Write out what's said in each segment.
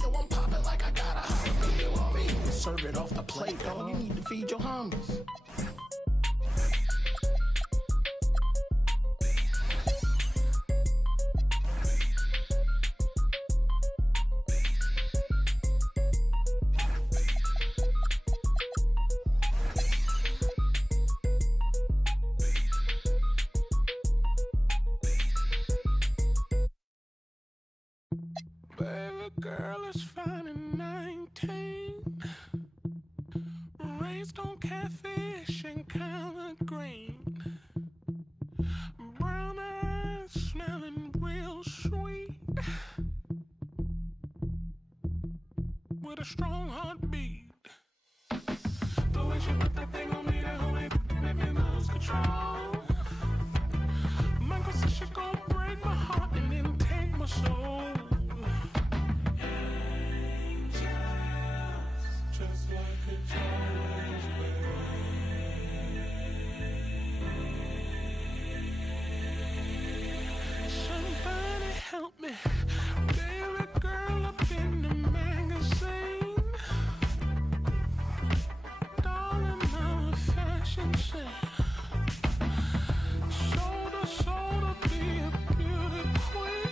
Yo, I'm popping like I got a jalapeno on me. Serve it off the plate, dog. You need to feed your homies. Baby girl is fine and 19, raised on catfish and collard green, brown eyes smelling real sweet, with a strong heartbeat. The way she put that thing on me, that whole make me lose control. Michael said she gon' break my heart and then take my soul. Just like a child's somebody help me, baby girl up in the magazine, darling, I'm a fashion set. Sold to be a beauty queen.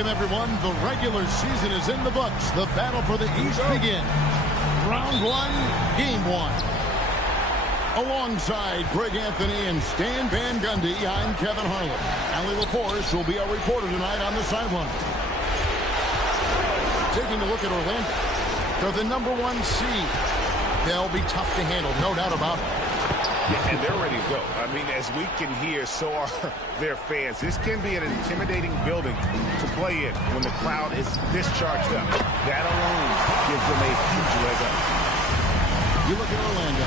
Welcome, everyone. The regular season is in the books. The battle for the East begins. Round one, game one. Alongside Greg Anthony and Stan Van Gundy, I'm Kevin Harlan. Allie LaForce will be our reporter tonight on the sideline. Taking a look at Orlando. They're the #1 seed. They'll be tough to handle, no doubt about it. And they're ready to go. I mean, as we can hear, so are their fans. This can be an intimidating building to play in when the crowd is this charged up. That alone gives them a huge leg up. You look at Orlando.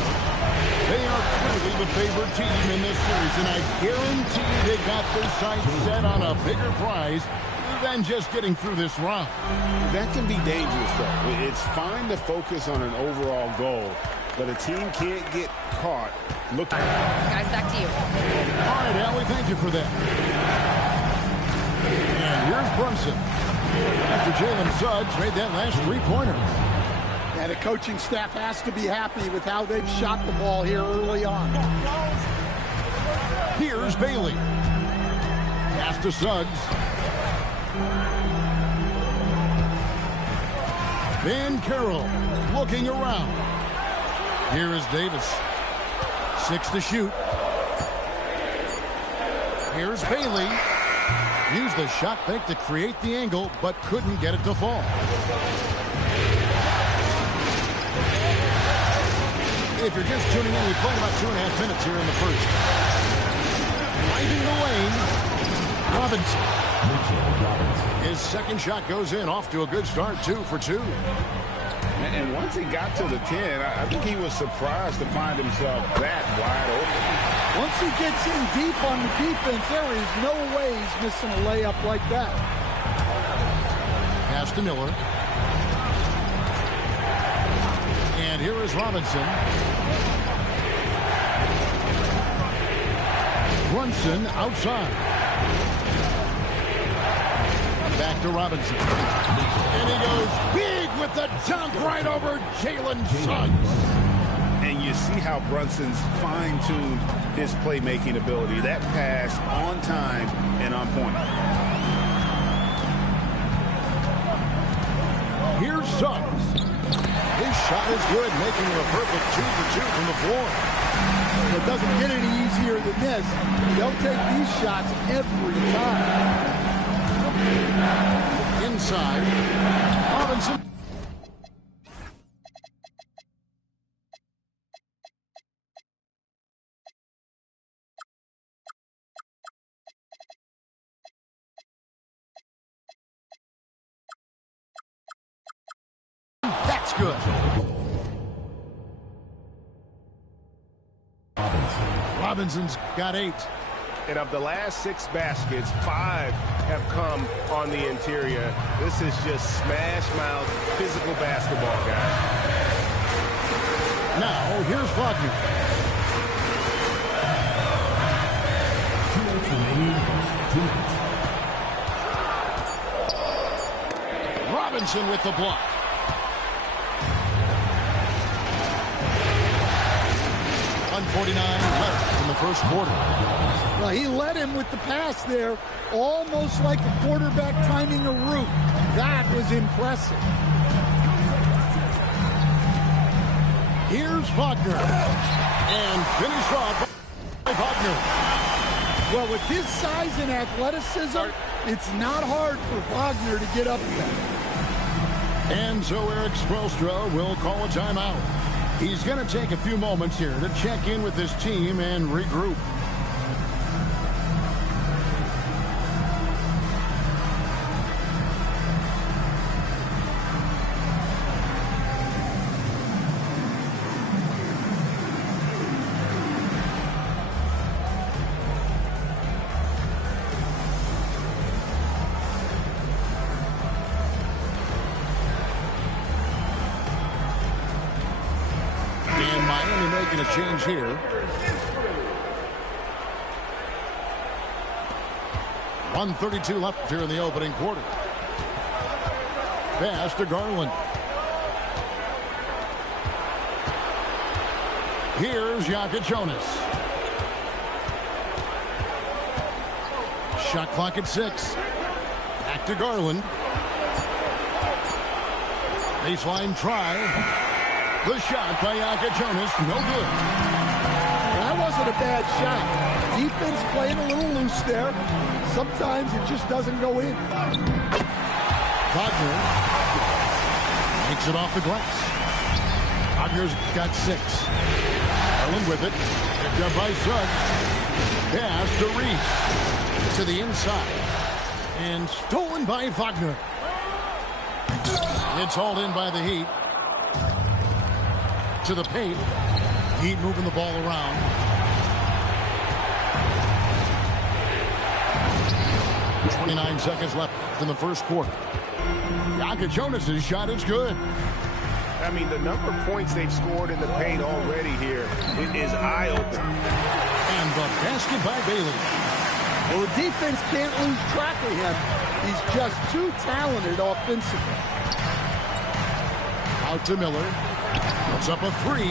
They are clearly the favorite team in this series, and I guarantee they got their sights set on a bigger prize than just getting through this round. That can be dangerous, though. It's fine to focus on an overall goal, but a team can't get caught looking. Guys, back to you. All right, Allie, thank you for that. And here's Brunson. After Jalen Suggs made that last three-pointer. And the coaching staff has to be happy with how they've shot the ball here early on. Here's Bailey. Pass to Suggs. Van Carroll looking around. Here is Davis. 6 to shoot. Here's Bailey. Used the shot fake to create the angle, but couldn't get it to fall. If you're just tuning in, we played about 2.5 minutes here in the first. Finding the lane. Robinson. His second shot goes in, off to a good start, 2 for 2. And once he got to the 10, I think he was surprised to find himself that wide open. Once he gets in deep on the defense, there is no way he's missing a layup like that. Pass to Miller. And here is Robinson. Brunson outside. Back to Robinson. And he goes big with the dunk right over Jalen Suggs. And you see how Brunson's fine-tuned his playmaking ability. That pass on time and on point. Here's Suggs. His shot is good, making it a perfect 2 for 2 from the floor. It doesn't get any easier than this. They'll take these shots every time. Inside, Robinson. That's good. Robinson's got 8. And of the last 6 baskets, 5 have come on the interior. This is just smash-mouth physical basketball, guys. Now, here's Wagner. Robinson with the block. .49 left in the first quarter. Well, he led him with the pass there, almost like a quarterback timing a route. That was impressive. Here's Wagner. And finished off by Wagner. Well, with his size and athleticism, it's not hard for Wagner to get up there. And so Eric Spoelstra will call a timeout. He's going to take a few moments here to check in with his team and regroup. Making a change here. 1:32 left here in the opening quarter. Pass to Garland. Here's Jokic Jonas. Shot clock at 6. Back to Garland. Baseline try. The shot by Jonas, no good. That wasn't a bad shot. Defense playing a little loose there. Sometimes it just doesn't go in. Wagner makes it off the glass. Wagner's got 6. Garland with it. Picked up by Suggs. Pass to Reese. To the inside. And stolen by Wagner. It's hauled in by the Heat. To the paint. Heat moving the ball around. .29 seconds left in the first quarter. Jonas' shot is good. I mean, the number of points they've scored in the paint already here is eye-opening. And the basket by Bailey. Well, the defense can't lose track of him. He's just too talented offensively. Out to Miller. Puts up a 3.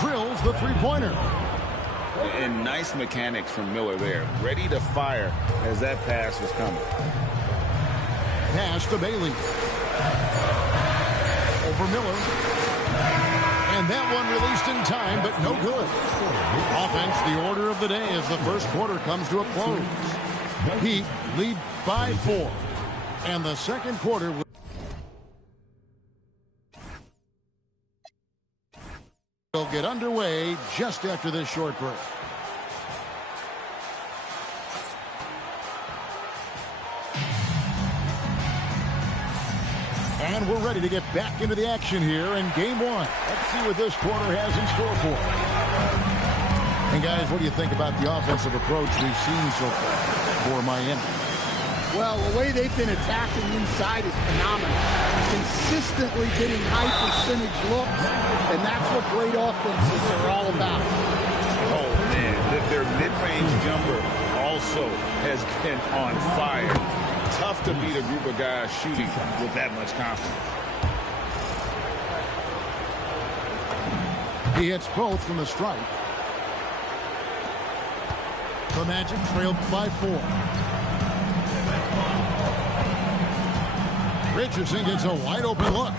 Drills the three-pointer. And nice mechanics from Miller there. Ready to fire as that pass was coming. Pass to Bailey. Over Miller. And that one released in time, but no good. Offense, the order of the day as the first quarter comes to a close. Heat lead by 4. And the second quarter will get underway just after this short break. And we're ready to get back into the action here in game 1. Let's see what this quarter has in store for us. And guys, what do you think about the offensive approach we've seen so far for Miami? Well, the way they've been attacking inside is phenomenal. Consistently getting high percentage looks, and that's what great offenses are all about. Oh, man, their mid-range jumper also has been on fire. Tough to beat a group of guys shooting with that much confidence. He hits both from the stripe. The Magic trailed by 4. Richardson gets a wide open look.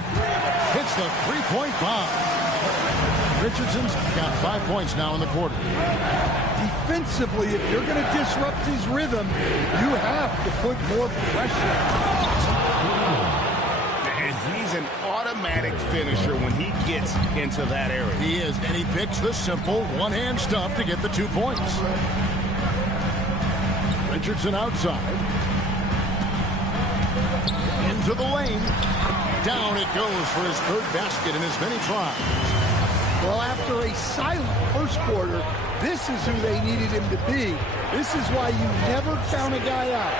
Hits the three-point bomb. Richardson's got 5 points now in the quarter. Defensively, if you're going to disrupt his rhythm, you have to put more pressure. And he's an automatic finisher when he gets into that area. He is, and he picks the simple one-hand stuff to get the 2 points. Richardson outside. Into the lane. Down it goes for his 3rd basket in as many tries. Well, after a silent first quarter, this is who they needed him to be. This is why you never count a guy out.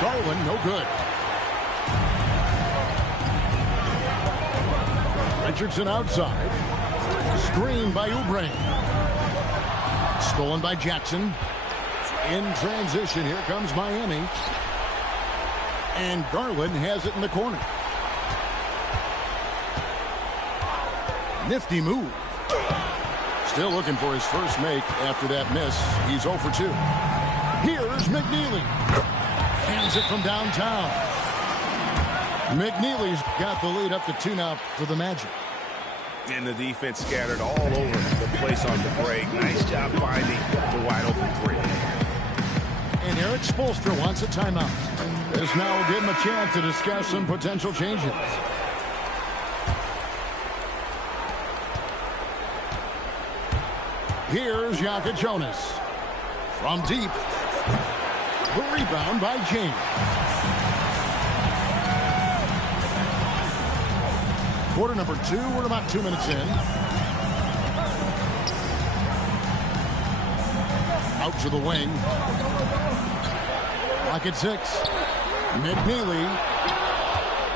Garland, no good. Richardson outside. Screen by Oubre. Stolen by Jackson. In transition, here comes Miami. And Garland has it in the corner. Nifty move. Still looking for his first make after that miss. He's 0 for 2. Here's McNeely. Hands it from downtown. McNeely's got the lead up to 2 now for the Magic. And the defense scattered all over the place on the break. Nice job finding the wide open 3. And Eric Spoelstra wants a timeout. This now will give him a chance to discuss some potential changes. Here's Jonas. From deep. The rebound by James. Quarter number 2. We're about 2 minutes in. Out to the wing. Clock at 6. McNeely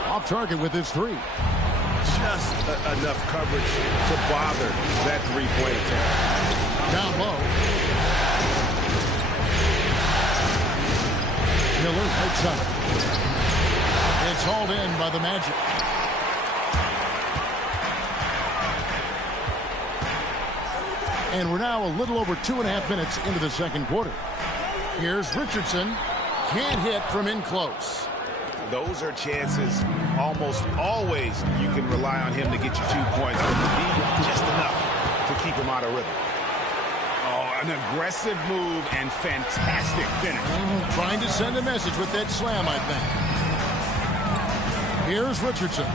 off target with his 3. Just enough coverage to bother that 3-point attempt. Down low. Miller right side. It's hauled in by the Magic. And we're now a little over 2.5 minutes into the second quarter. Here's Richardson. Can't hit from in close. Those are chances almost always you can rely on him to get you 2 points, but to be just enough to keep him out of rhythm. Oh, an aggressive move and fantastic finish. Trying to send a message with that slam, I think. Here's Richardson.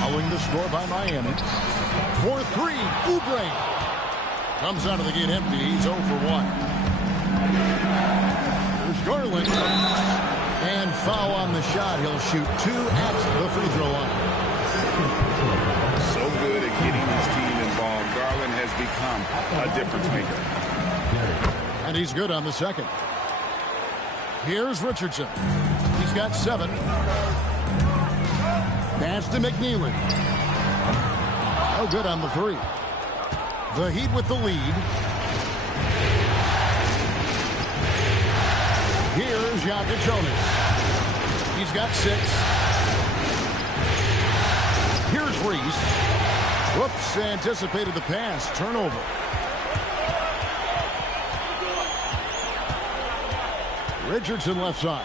Following the score by Miami. 4-3, Oubre. Comes out of the gate empty. He's 0 for 1. Here's Garland. And foul on the shot. He'll shoot 2 at the free throw line. So good at getting his team involved. Garland has become a difference maker. And he's good on the second. Here's Richardson. He's got 7. Pass to McNeely. Oh, good on the 3. The Heat with the lead. Here's Jonas. He's got 6. Here's Reese. Whoops, anticipated the pass. Turnover. Richardson left side.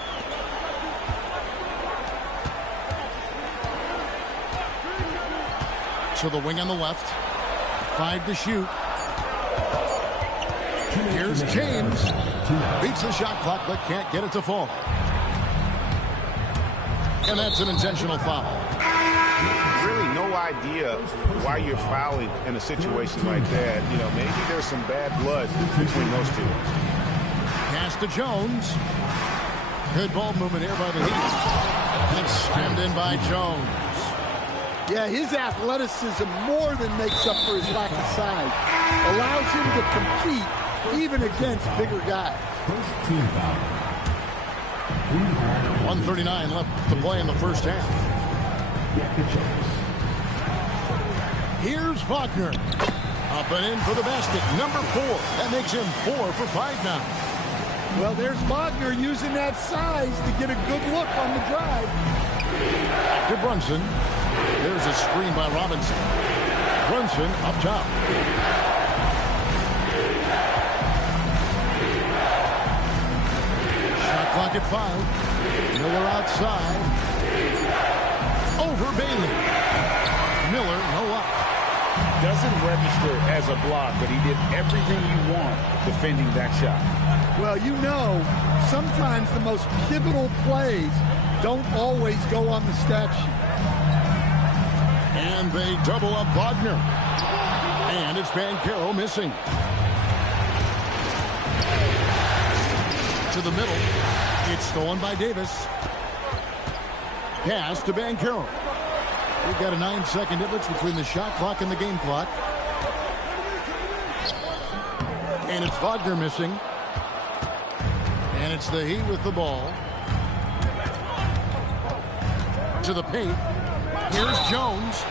To the wing on the left. 5 to shoot. Here's James. Beats the shot clock, but can't get it to fall. And that's an intentional foul. Really no idea why you're fouling in a situation like that. You know, maybe there's some bad blood between those two. Pass to Jones. Good ball movement here by the Heat. And it's stemmed in by Jones. Yeah, his athleticism more than makes up for his lack of size. Allows him to compete even against bigger guys. 1:39 left to play in the first half. Here's Wagner. Up and in for the basket. Number 4. That makes him 4 for 5 now. Well, there's Wagner using that size to get a good look on the drive. To Brunson. There's a screen by Robinson. Brunson up top. Shot clock at 5. Miller outside. Over Bailey. Miller, no up. Doesn't register as a block, but he did everything you want defending that shot. Well, you know, sometimes the most pivotal plays don't always go on the stat sheet. And they double up Wagner. And it's Banchero missing. To the middle. It's stolen by Davis. Pass to Banchero. We've got a 9-second difference between the shot clock and the game clock. And it's Wagner missing. And it's the Heat with the ball. To the paint. Here's Jones.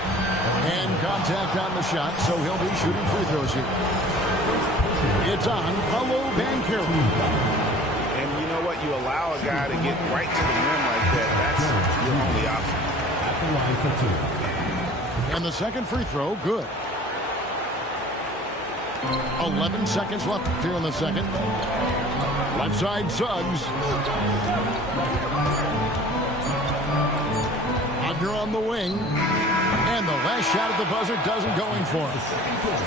And contact on the shot, so he'll be shooting free throws here. It's on Paolo Banchero. And you know what? You allow a guy to get right to the rim like that. That's your only option. And the second free throw, good. 11 seconds left here in the second. Left side, Suggs. Wagner on the wing. And the last shot at the buzzer doesn't go in for him.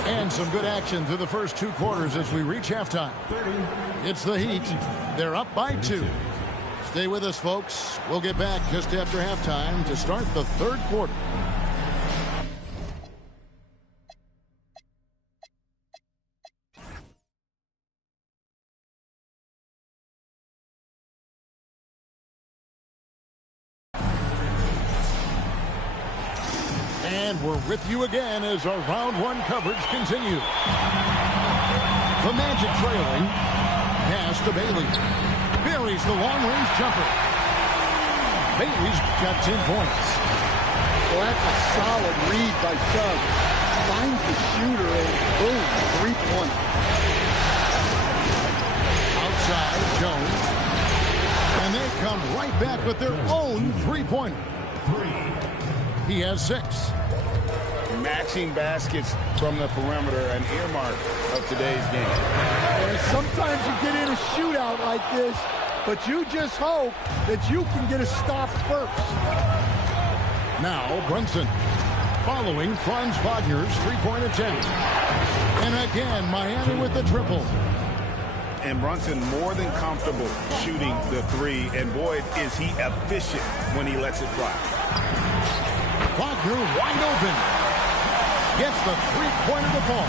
And some good action through the first 2 quarters as we reach halftime. It's the Heat. They're up by 2. Stay with us, folks. We'll get back just after halftime to start the third quarter. And we're with you again as our round 1 coverage continues. The Magic trailing. Pass to Bailey. Buries the long-range jumper. Bailey's got 10 points. Well, that's a solid read by Suggs. Finds the shooter and boom, 3 points. Outside, Jones. And they come right back with their own 3-pointer. He has 6. Matching baskets from the perimeter, an earmark of today's game. And sometimes you get in a shootout like this, but you just hope that you can get a stop first. Now Brunson following Franz Wagner's three-point attempt. And again, Miami with the triple. And Brunson more than comfortable shooting the three. And boy, is he efficient when he lets it fly. Wagner wide open. Gets the three-pointer to fall.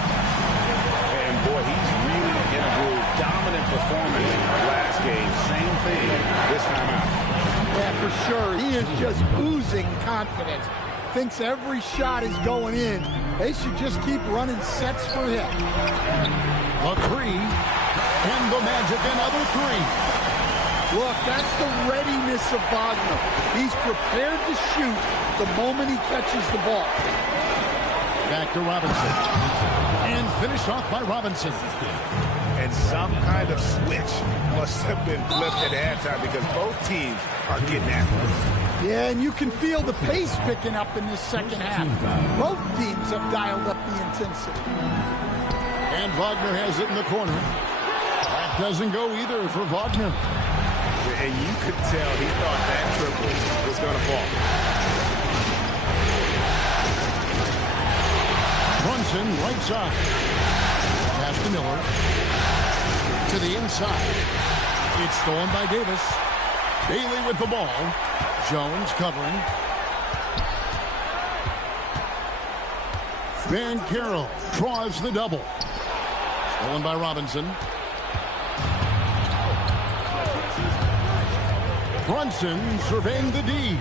And boy, he's really in a groove. Dominant performance last game. Same thing this time out. Yeah, for sure. He is just oozing confidence. Thinks every shot is going in. They should just keep running sets for him. A three. And the Magic another three. Look, that's the readiness of Wagner. He's prepared to shoot the moment he catches the ball. Back to Robinson. And finished off by Robinson. And some kind of switch must have been flipped at halftime because both teams are getting after it. Yeah, and you can feel the pace picking up in this second half. Both teams have dialed up the intensity. And Wagner has it in the corner. That doesn't go either for Wagner. And you could tell he thought that triple was going to fall. Brunson, right side. Pass to Miller. To the inside. It's stolen by Davis. Bailey with the ball. Jones covering. Van Carroll draws the double. Stolen by Robinson. Brunson surveying the D.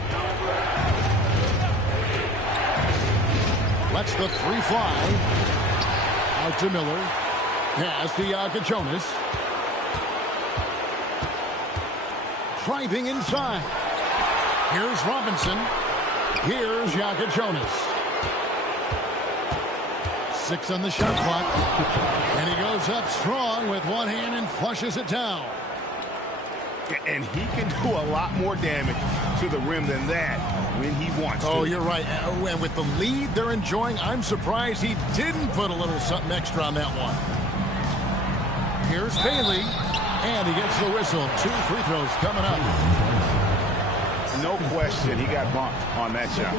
Lets the three fly. Out to Miller. Pass to Yakachonis. Driving inside. Here's Robinson. Here's Yakachonis. 6 on the shot clock. And he goes up strong with one hand and flushes it down. And he can do a lot more damage to the rim than that when he wants to. Oh, you're right. And with the lead they're enjoying, I'm surprised he didn't put a little something extra on that one. Here's Bailey. And he gets the whistle. 2 free throws coming up. No question, he got bumped on that shot.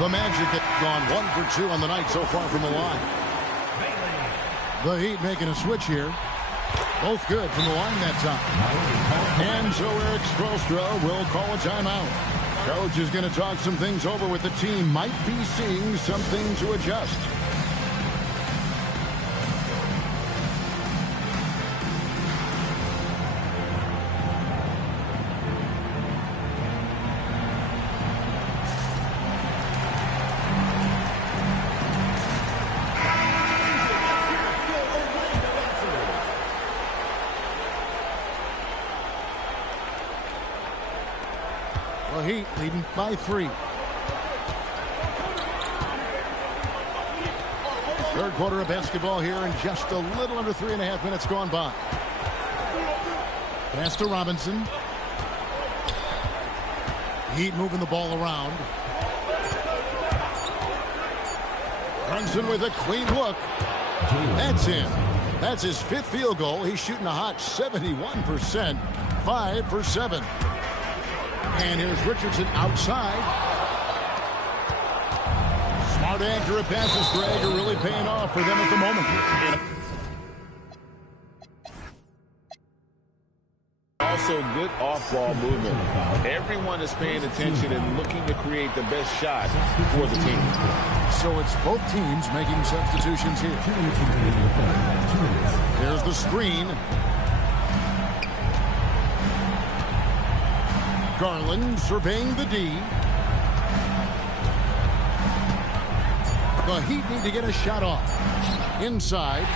The Magic have gone 1 for 2 on the night so far from the line. The Heat making a switch here. Both good from the line that time. And so Eric Spoelstra will call a timeout. Coach is going to talk some things over with the team. Might be seeing something to adjust. Heat leading by 3. Third quarter of basketball here and just a little under 3.5 minutes gone by. Pass to Robinson. Heat moving the ball around. Brunson with a clean look. That's in. That's his 5th field goal. He's shooting a hot 71%. 5 for 7. And here's Richardson outside. Smart accurate passes, Greg, are really paying off for them at the moment. Also good off-ball movement. Everyone is paying attention and looking to create the best shot for the team. So it's both teams making substitutions here. There's the screen. Garland surveying the D. The Heat need to get a shot off. Inside.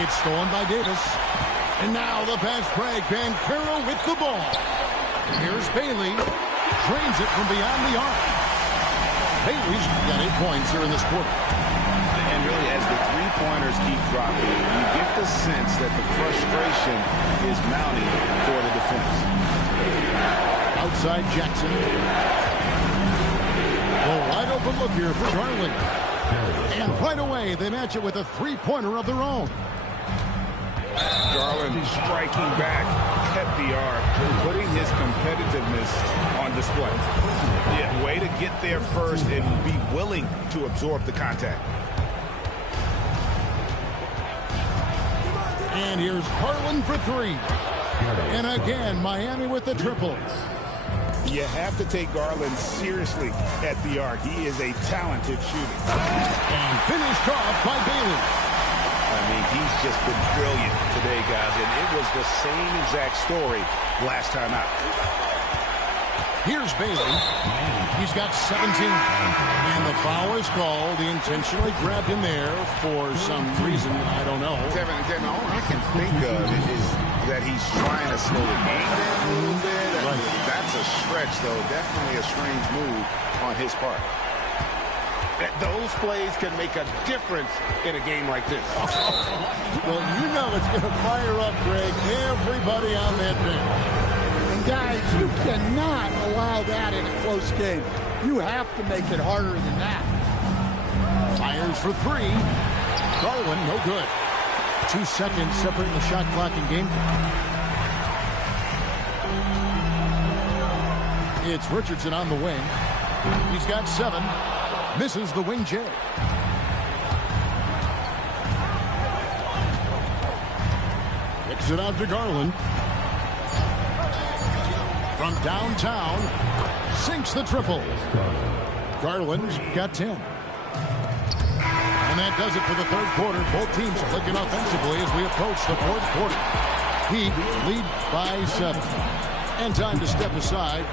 It's stolen by Davis. And now the pass break. Banchero with the ball. Here's Bailey. Drains it from beyond the arc. Bailey's got 8 points here in this quarter. And really, as the three-pointers keep dropping, you get the sense that the frustration is mounting for the defense. Outside Jackson. A wide open look here for Garland. And right away, they match it with a three-pointer of their own. Garland striking back. at the arc, putting his competitiveness on display. Yeah, way to get there first and be willing to absorb the contact. And here's Garland for three. And again, Miami with the triple. You have to take Garland seriously at the arc. He is a talented shooter. And finished off by Bailey. I mean, he's just been brilliant today, guys, and it was the same exact story last time out. Here's Bailey. He's got 17. And the foul is called. He intentionally grabbed him there for some reason. I don't know. Kevin, all I can think of is that he's trying to slow the game down a little bit. Right. That's a stretch, though. Definitely a strange move on his part. Those plays can make a difference in a game like this. Well, you know it's going to fire up, Greg, everybody on that bench. And guys, you cannot allow that in a close game. You have to make it harder than that. Fires for three. Garland, no good. 2 seconds separating the shot clock and game clock. It's Richardson on the wing. He's got 7. Misses the wing J. Kicks it out to Garland. From downtown, sinks the triple. Garland's got 10. And that does it for the third quarter. Both teams clicking offensively as we approach the fourth quarter. Heat lead by 7. And time to step aside.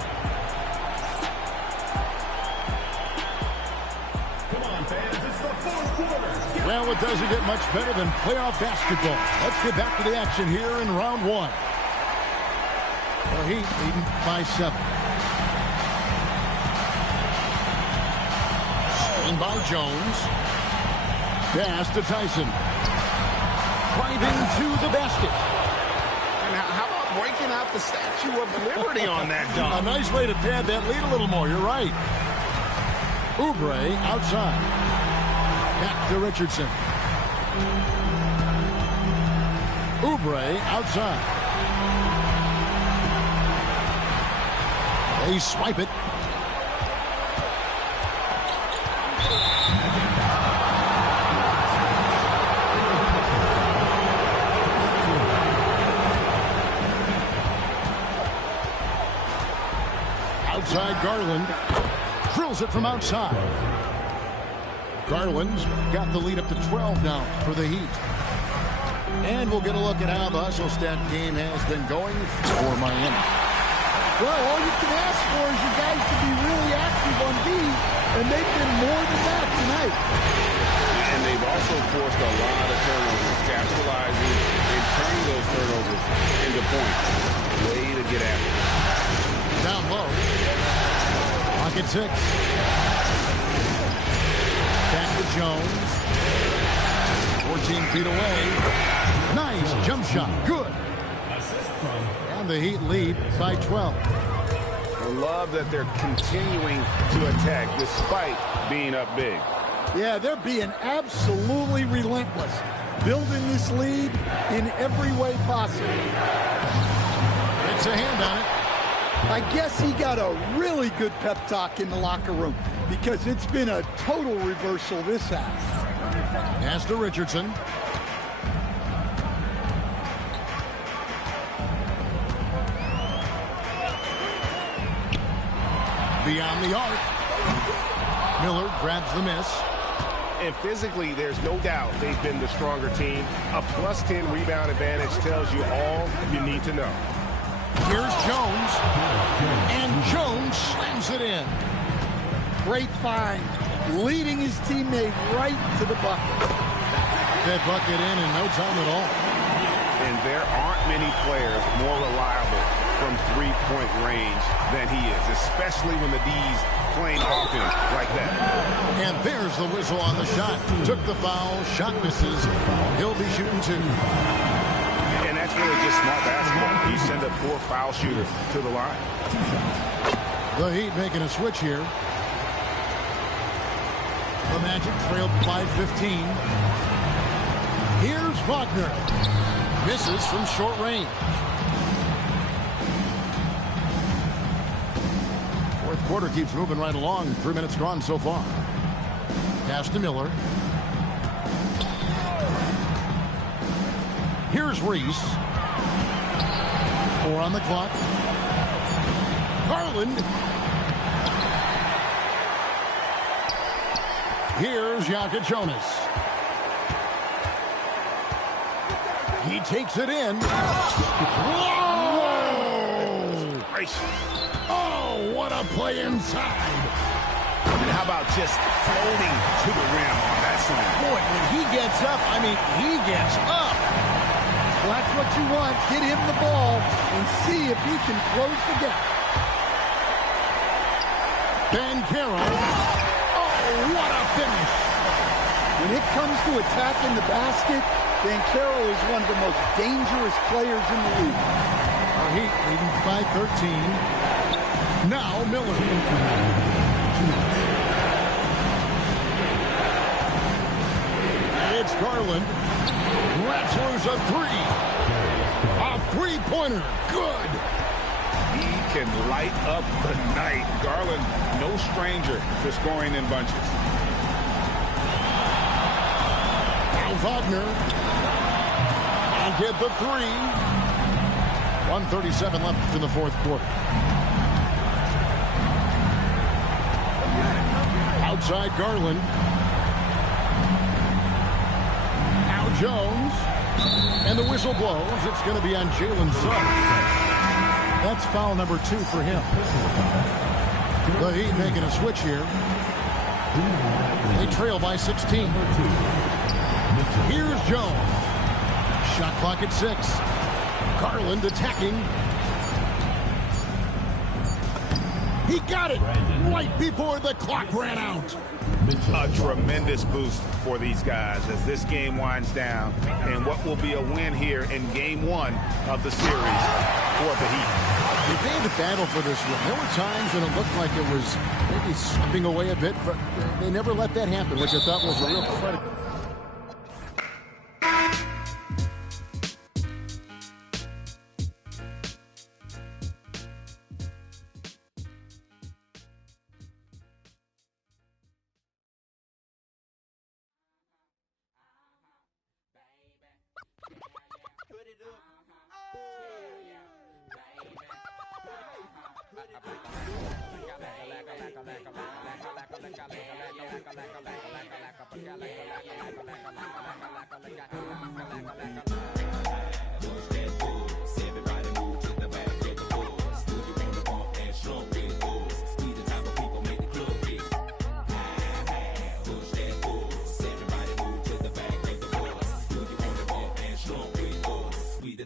Well, it doesn't get much better than playoff basketball. Let's get back to the action here in round 1. The Heat leading by 7. Screen by Jones. Pass to Tyson. Driving to the basket. And how about breaking out the Statue of Liberty on that dunk? A nice way to pad that lead a little more. You're right. Oubre outside. Back to Richardson. Oubre outside. They swipe it. Outside Garland. Drills it from outside. Garland's got the lead up to 12 now for the Heat. And we'll get a look at how the hustle stat game has been going for Miami. Well, all you can ask for is you guys to be really active on D, and they've been more than that tonight. And they've also forced a lot of turnovers, capitalizing and turning those turnovers into points. Way to get after it. Down low. Pocket 6. Back to Jones. 14 feet away. Nice jump shot. Good. And the Heat lead by 12. I love that they're continuing to attack despite being up big. Yeah, they're being absolutely relentless, building this lead in every way possible. It's a hand on it. I guess he got a really good pep talk in the locker room because it's been a total reversal this half. Pass to Richardson. Beyond the arc. Miller grabs the miss. And physically, there's no doubt they've been the stronger team. A plus 10 rebound advantage tells you all you need to know. Here's Jones. And Jones slams it in. Great find. Leading his teammate right to the bucket. That bucket in no time at all. And there aren't many players more reliable from three-point range than he is, especially when the D's playing often like that. And there's the whistle on the shot. Took the foul. Shot misses. He'll be shooting 2. And that's really just smart basketball. You send a poor foul shooter to the line. The Heat making a switch here. The Magic trailed by 15. Here's Wagner. Misses from short range. quarter keeps moving right along. 3 minutes gone so far. Pass to Miller. Here's Reese. 4 on the clock. Garland. Here's Jaka Jonas. He takes it in. Whoa! Oh, what a play inside. How about just floating to the rim on that slam? Boy, when he gets up, I mean, he gets up. Well, that's what you want. Get him the ball and see if he can close the gap. Banchero. Oh, what a finish. When it comes to attacking the basket, Banchero is one of the most dangerous players in the league. Our Heat leading by 13. Now Miller. It's Garland. Lets loose a three. A three-pointer. Good. He can light up the night. Garland, no stranger to scoring in bunches. Now Wagner. And get the three. 1:37 left in the fourth quarter. Outside Garland. Now Jones. And the whistle blows. It's going to be on Jalen Suggs. That's foul number 2 for him. The Heat making a switch here. They trail by 16. Here's Jones. Shot clock at 6. Garland attacking. He got it right before the clock ran out. A tremendous boost for these guys as this game winds down and what will be a win here in game 1 of the series for the Heat. They had to battle for this one. There were times when it looked like it was maybe slipping away a bit, but they never let that happen, which I thought was a real credit.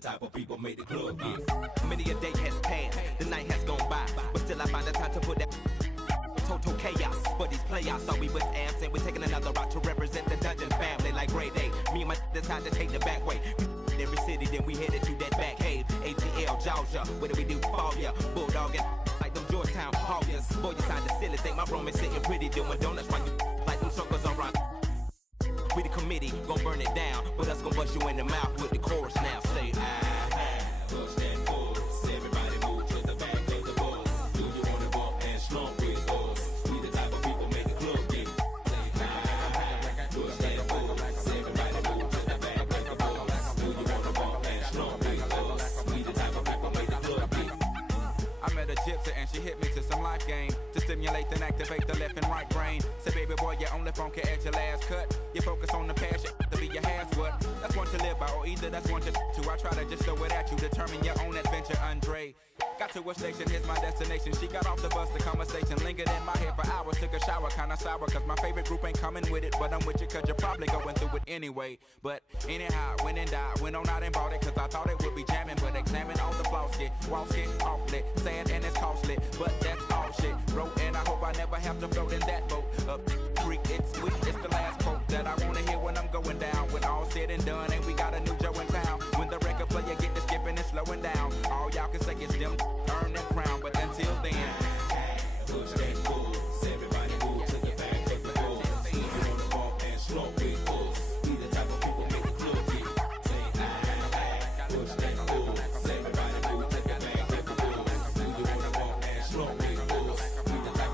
Type of people made the club get. Many a day has passed, the night has gone by, but still I find the time to put that total chaos for these playoffs. So we was amps and we're taking another route to represent the Dungeon family like grade A. Me and my decide to take the back way. Every city, then we headed to that back cave. ATL, Georgia, what do we do for ya? Bulldog and like them Georgetown Hawkers. Boy, you sound the silly thing. My room is sitting pretty, doing donuts while you like them circles around. We the committee, gon' burn it down, but us gon' bust you in the mouth with the chorus now. Say, push that force. Everybody move to the back of the bus. Do you wanna bump and slump with us? We the type of people make the club get. Say, push that force. Everybody move to the back of the bus. Do you wanna bump and slump with us? We the type of people make the club get. I met a gypsy and she hit me to some life game to stimulate and activate the left and right brain. Say, baby boy, you only funky at your last cut. You focus on the passion to be your has what. That's one to live by, or either that's one to two. I try to just throw it at you, determine your own adventure, Andre. Got to a station, here's my destination. She got off the bus, the conversation lingered in my head for hours. Took a shower, kinda sour, cause my favorite group ain't coming with it. But I'm with you, cause you're probably going through it anyway. But anyhow, went and died, went on out and bought it, cause I thought it would be jamming. But examine all the flaws, get walls get awfully sad and it's costly. But that's all shit, bro, and I hope I never have to float in that boat. Up creek, it's sweet, it's the last quote that I wanna hear when I'm going down. When all said and done, and we got a new Joe in town. When the record player get to skipping and slowing down, all y'all can say is them earn that crown. But until then, push that force. Everybody move to the back of the bus. You wanna bump and slump with us? We the type of people make the club get. Say, push that force. Everybody move to the back of the bus. You wanna bump and slump with us? We the type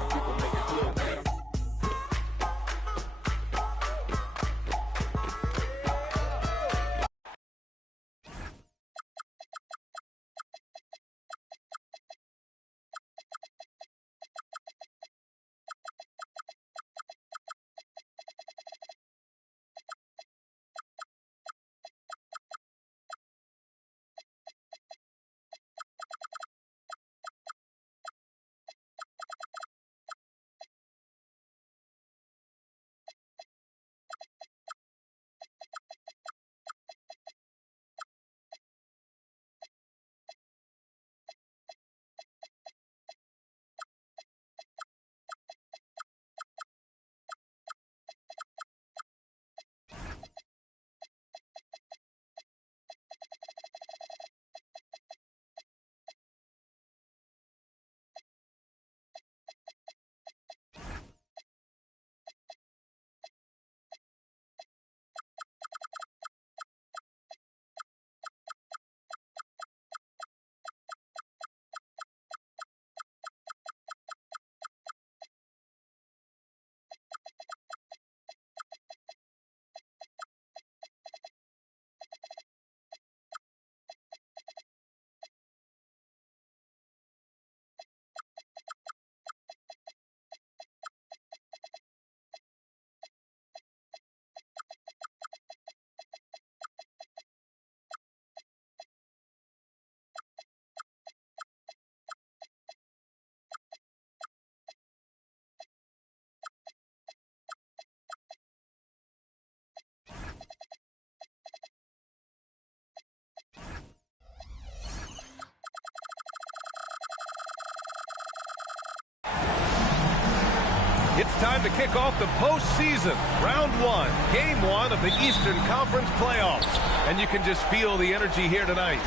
It's time to kick off the postseason. Round 1, Game 1 of the Eastern Conference Playoffs. And you can just feel the energy here tonight.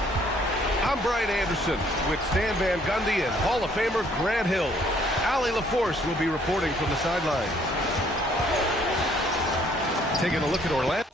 I'm Brian Anderson with Stan Van Gundy and Hall of Famer Grant Hill. Allie LaForce will be reporting from the sidelines. Taking a look at Orlando.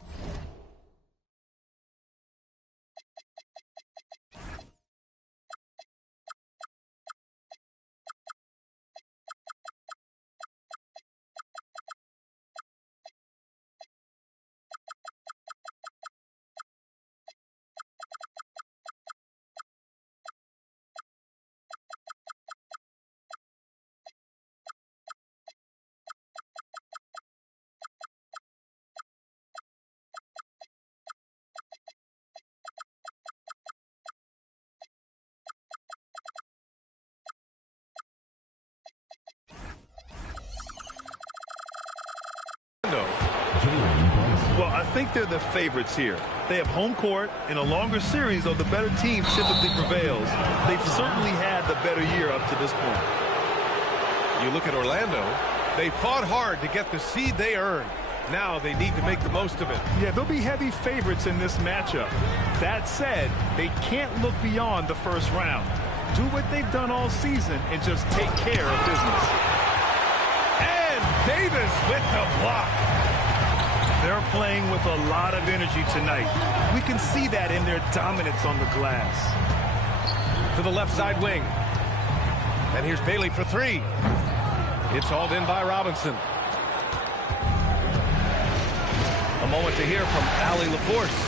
Well, I think they're the favorites here. They have home court. In a longer series, though, the better team typically prevails. They've certainly had the better year up to this point. You look at Orlando, they fought hard to get the seed they earned. Now they need to make the most of it. Yeah, they'll be heavy favorites in this matchup. That said, they can't look beyond the first round. Do what they've done all season and just take care of business. And Davis with the block. They're playing with a lot of energy tonight. We can see that in their dominance on the glass. To the left side wing. And here's Bailey for 3. It's hauled in by Robinson. A moment to hear from Allie LaForce.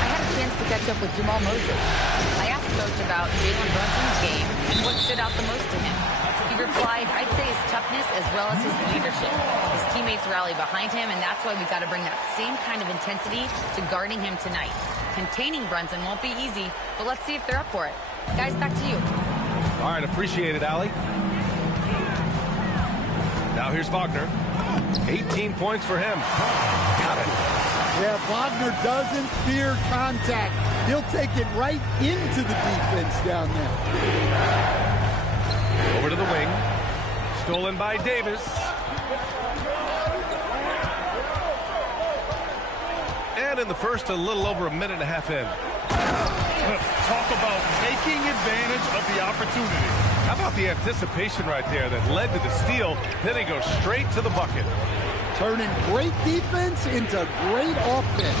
I had a chance to catch up with Jamal Mosley. I asked Coach about Jalen Brunson's game and what stood out the most to him. He replied, I'd say his toughness as well as his leadership. His teammates rally behind him, and that's why we've got to bring that same kind of intensity to guarding him tonight. Containing Brunson won't be easy, but let's see if they're up for it. Guys, back to you. All right, appreciate it, Allie. Now here's Wagner. 18 points for him. Got it. Yeah, Wagner doesn't fear contact. He'll take it right into the defense down there. Over to the wing. Stolen by Davis. And in the first, a little over a minute and a half in. Talk about taking advantage of the opportunity. How about the anticipation right there that led to the steal? Then he goes straight to the bucket. Turning great defense into great offense.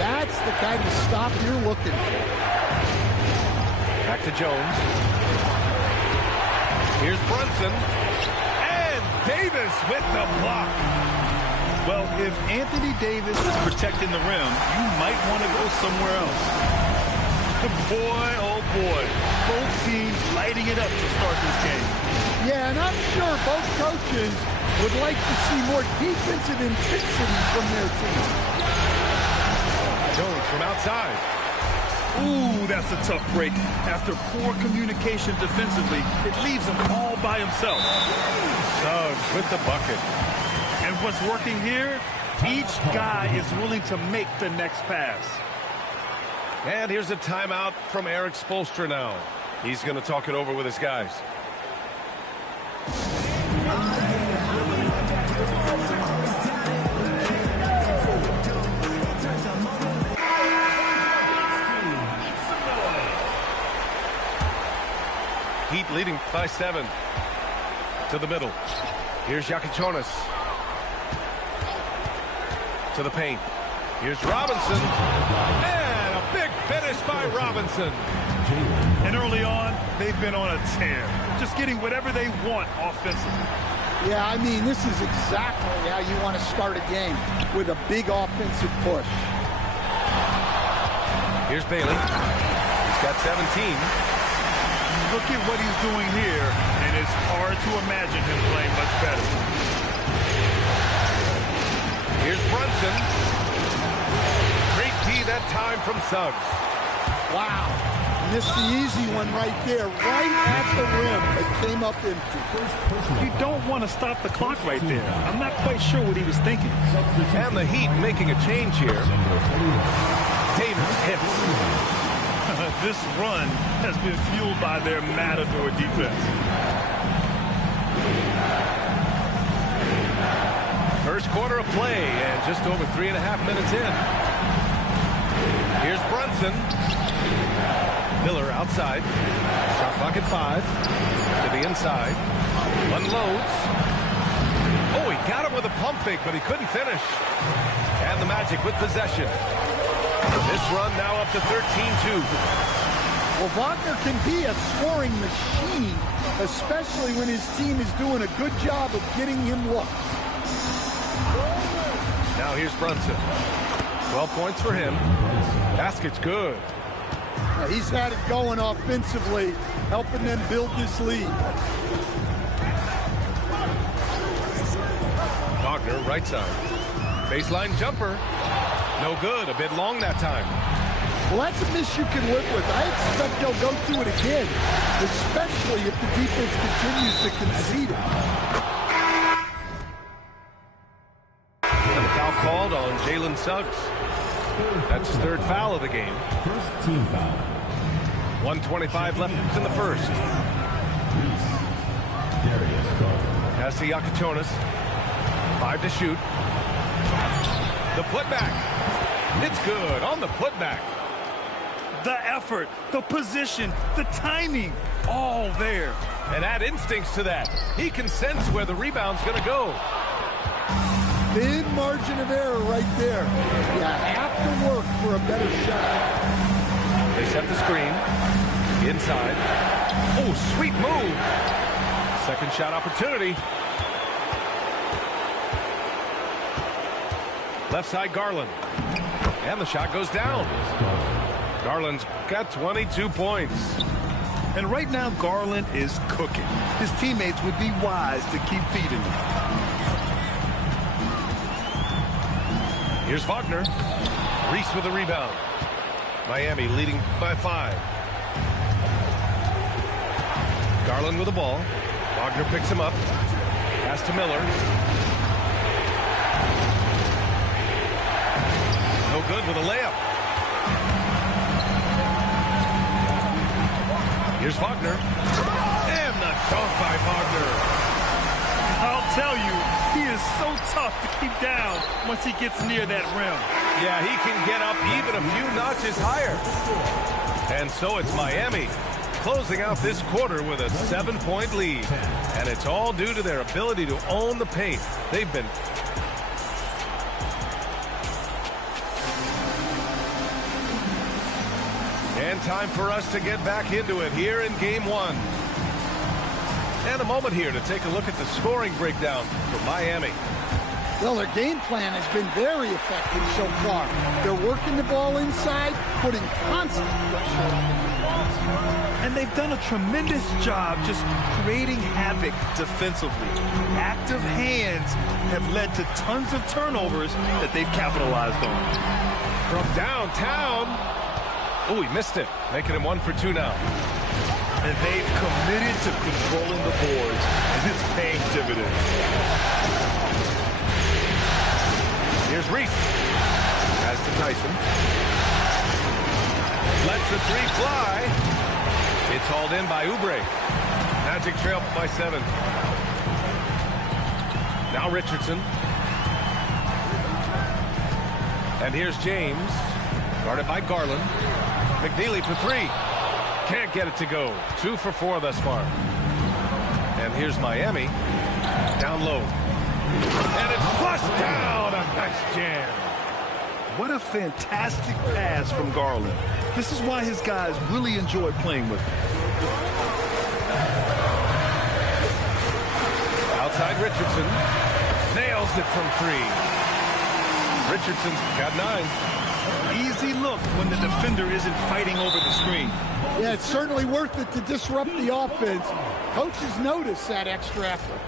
That's the kind of stop you're looking for. Back to Jones. Here's Brunson. And Davis with the block. Well, if Anthony Davis is protecting the rim, you might want to go somewhere else. Boy, oh boy. Both teams lighting it up to start this game. Yeah, and I'm sure both coaches would like to see more defensive intensity from their team. Jones from outside. Ooh, that's a tough break. After poor communication defensively, it leaves him all by himself. Suggs with the bucket. And what's working here? Each guy is willing to make the next pass. And here's a timeout from Eric Spoelstra now. He's going to talk it over with his guys. Heat leading by 7. To the middle. Here's Jakichonis. To the paint. Here's Robinson. And a big finish by Robinson. And early on, they've been on a tear. Just getting whatever they want offensively. Yeah, I mean, this is exactly how you want to start a game, with a big offensive push. Here's Bailey. He's got 17. Look at what he's doing here, and it's hard to imagine him playing much better. Here's Brunson. Great D that time from Suggs. Wow. Missed the easy one right there, right at the rim, but came up empty. You don't want to stop the clock right there. I'm not quite sure what he was thinking. And the Heat making a change here. Davis hits. This run has been fueled by their matador defense. First quarter of play and just over 3.5 minutes in. Here's Brunson. Miller outside. Shot clock at 5. To the inside. Unloads. Oh, he got him with a pump fake, but he couldn't finish. And the Magic with possession. This run now up to 13-2. Well, Wagner can be a scoring machine, especially when his team is doing a good job of getting him looks. Now here's Brunson. 12 points for him. Basket's good. He's had it going offensively, helping them build this lead. Wagner, right side. Baseline jumper. No good. A bit long that time. Well, that's a miss you can live with. I expect they'll go through it again, especially if the defense continues to concede it. And the foul called on Jalen Suggs. That's his third foul of the game. First team foul. 1:25 left in the first. Pass to Yakuchonis. 5 to shoot. The putback. It's good on the putback. The effort, the position, the timing, all there. And add instincts to that. He can sense where the rebound's going to go. Thin margin of error right there. You have to work for a better shot. They set the screen. Inside. Oh, sweet move. Second shot opportunity. Left side, Garland. And the shot goes down. Garland's got 22 points. And right now, Garland is cooking. His teammates would be wise to keep feeding him. Here's Wagner. Reese with the rebound. Miami leading by 5. Garland with the ball. Wagner picks him up. Pass to Miller. No good with a layup. Here's Wagner. And the dunk by Wagner. I'll tell you, he is so tough to keep down once he gets near that rim. Yeah, he can get up even a few notches higher. And so it's Miami closing out this quarter with a 7-point lead. And it's all due to their ability to own the paint. They've been... And time for us to get back into it here in Game 1. And a moment here to take a look at the scoring breakdown for Miami. Well, their game plan has been very effective so far. They're working the ball inside, putting constant pressure on the defense. And they've done a tremendous job just creating havoc defensively. Active hands have led to tons of turnovers that they've capitalized on. From downtown. Oh, he missed it. Making him 1 for 2 now. And they've committed to controlling the boards, and it's paying dividends. Here's Reese. Pass to Tyson. Lets the 3 fly. It's hauled in by Oubre. Magic trail by 7. Now Richardson. And here's James. Guarded by Garland. McNeely for 3. Can't get it to go. 2 for 4 thus far. And here's Miami. Down low. And it's flushed down. A nice jam. What a fantastic pass from Garland. This is why his guys really enjoy playing with him. Outside Richardson. Nails it from 3. Richardson's got 9. Easy look when the defender isn't fighting over the screen. Yeah, it's certainly worth it to disrupt the offense. Coaches notice that extra effort.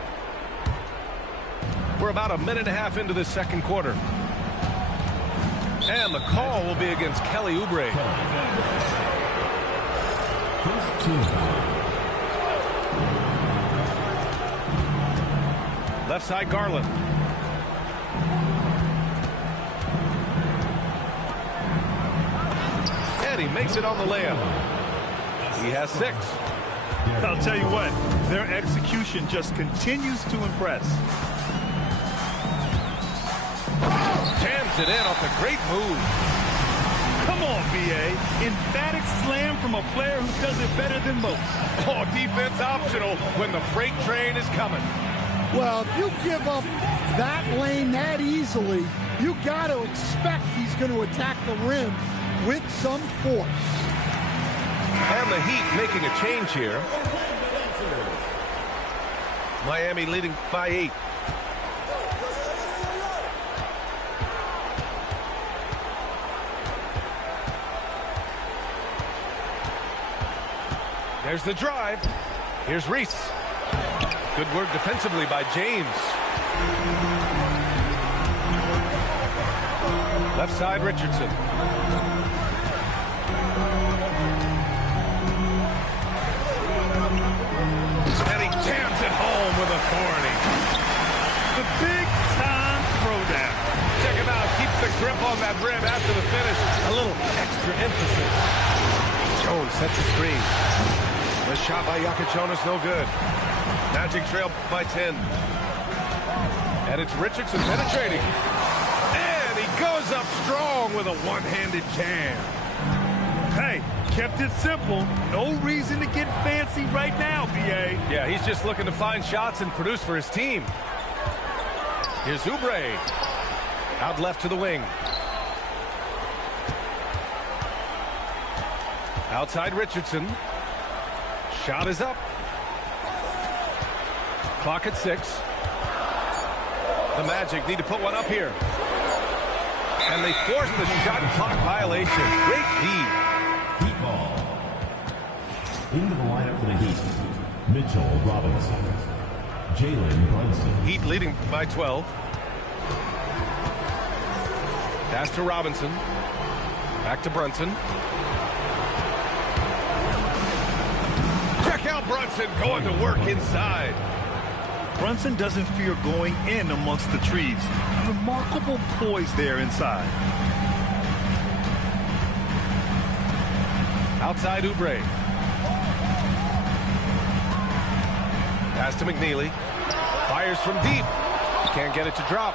We're about 1.5 minutes into the second quarter. And the call will be against Kelly Oubre. First team foul. Left side Garland. And he makes it on the layup. He has 6. I'll tell you what, their execution just continues to impress. Rubs it in off a great move. Come on, B.A. Emphatic slam from a player who does it better than most. Oh, defense optional when the freight train is coming. Well, if you give up that lane that easily, you got to expect he's going to attack the rim with some force. And the Heat making a change here. Miami leading by 8. There's the drive. Here's Reese. Good work defensively by James. Left side, Richardson. And he jams it home with authority. The big-time throwdown. Check him out. Keeps the grip on that rim after the finish. A little extra emphasis. Jones sets a screen. The shot by Jonas, no good. Magic trail by 10. And it's Richardson penetrating. And he goes up strong with a one-handed jam. Hey, kept it simple. No reason to get fancy right now, B.A. Yeah, he's just looking to find shots and produce for his team. Here's Oubre. Out left to the wing. Outside Richardson. Shot is up. Clock at 6. The Magic need to put one up here. And they force the shot clock violation. Great D. Heat ball. Into the lineup for the Heat. Mitchell Robinson. Jalen Brunson. Heat leading by 12. Pass to Robinson. Back to Brunson. Check out Brunson going to work inside. Brunson doesn't fear going in amongst the trees. Remarkable poise there inside. Outside Oubre. Pass to McNeely. Fires from deep. Can't get it to drop.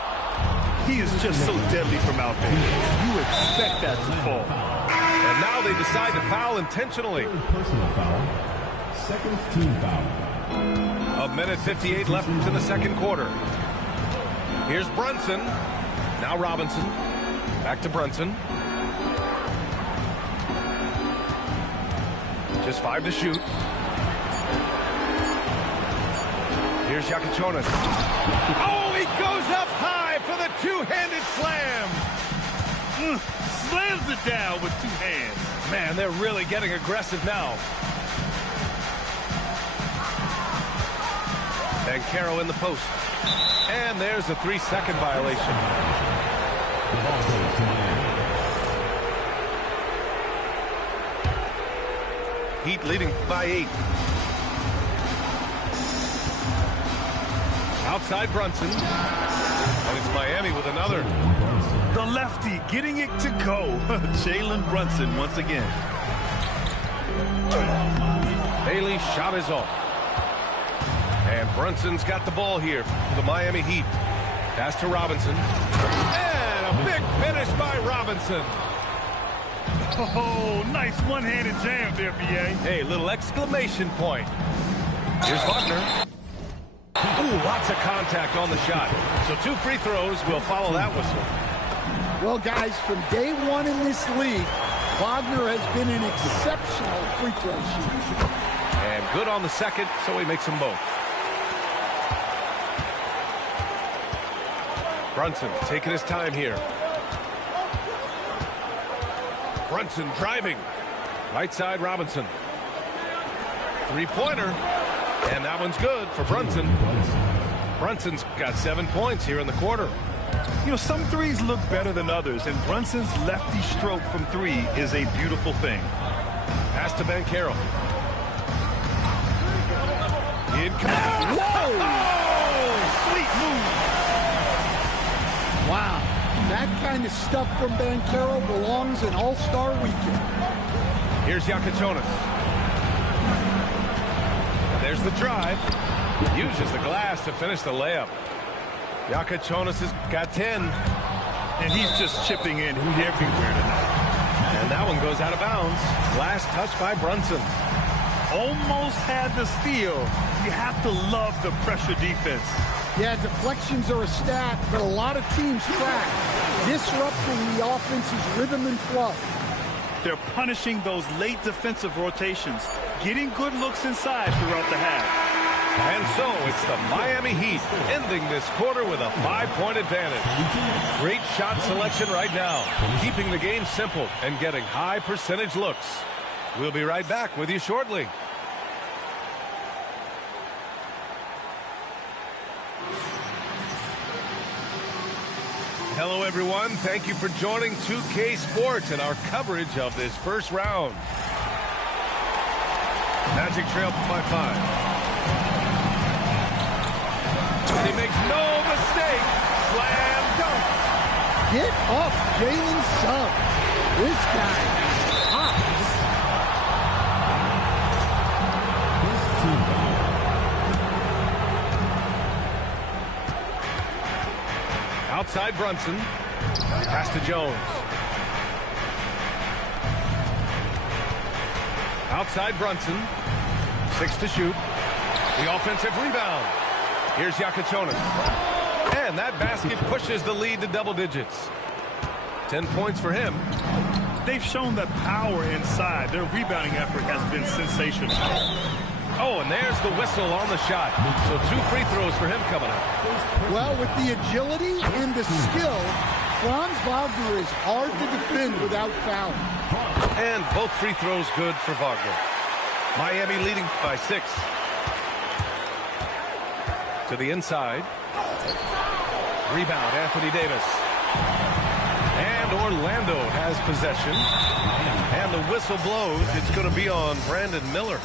He is just so deadly from out there. You expect that to fall. And now they decide to foul intentionally. Personal foul. Second team foul. A minute 58 left in the second quarter. Here's Brunson. Now Robinson. Back to Brunson. Just 5 to shoot. Here's Jonas. Oh, he goes up high for the two-handed slam. Slams it down with 2 hands. Man, they're really getting aggressive now. And Caro in the post. And there's a 3-second violation. The ball goes to Miami. Heat leading by 8. Outside Brunson. And it's Miami with another. The lefty getting it to go. Jalen Brunson once again. Bailey's shot is off. And Brunson's got the ball here for the Miami Heat. Pass to Robinson. And a big finish by Robinson. Oh, nice one-handed jam there, B.A. Hey, little exclamation point. Here's Wagner. Ooh, lots of contact on the shot. So 2 free throws will follow that whistle. Well, guys, from day one in this league, Wagner has been an exceptional free throw shooter. And good on the second, so he makes them both. Brunson taking his time here. Brunson driving. Right side, Robinson. 3-pointer. And that one's good for Brunson. Brunson's got 7 points here in the quarter. You know, some threes look better than others, and Brunson's lefty stroke from 3 is a beautiful thing. Pass to Banchero. Whoa! Oh, sweet move. Wow. That kind of stuff from Banchero belongs in All-Star Weekend. Here's Jonas. And there's the drive. Uses the glass to finish the layup. Jonas has got 10. And he's just chipping in everywhere tonight. And that one goes out of bounds. Last touch by Brunson. Almost had the steal. You have to love the pressure defense. Yeah, deflections are a stat, but a lot of teams track, disrupting the offense's rhythm and flow. They're punishing those late defensive rotations, getting good looks inside throughout the half. And so it's the Miami Heat ending this quarter with a 5-point advantage. Great shot selection right now, keeping the game simple and getting high percentage looks. We'll be right back with you shortly. Hello, everyone. Thank you for joining 2K Sports and our coverage of this first round. Magic trail by 5. And he makes no mistake. Slam dunk. Get up, Jalen Suggs. This guy is hot. Outside Brunson. Pass to Jones. Outside Brunson. 6 to shoot. The offensive rebound. Here's Yakachonis. And that basket pushes the lead to double digits. 10 points for him. They've shown that power inside. Their rebounding effort has been sensational. Oh, and there's the whistle on the shot. So 2 free throws for him coming up. Well, with the agility and the skill, Franz Wagner is hard to defend without fouling. And both free throws good for Wagner. Miami leading by 6. To the inside. Rebound, Anthony Davis. And Orlando has possession. And the whistle blows. It's going to be on Brandon Miller.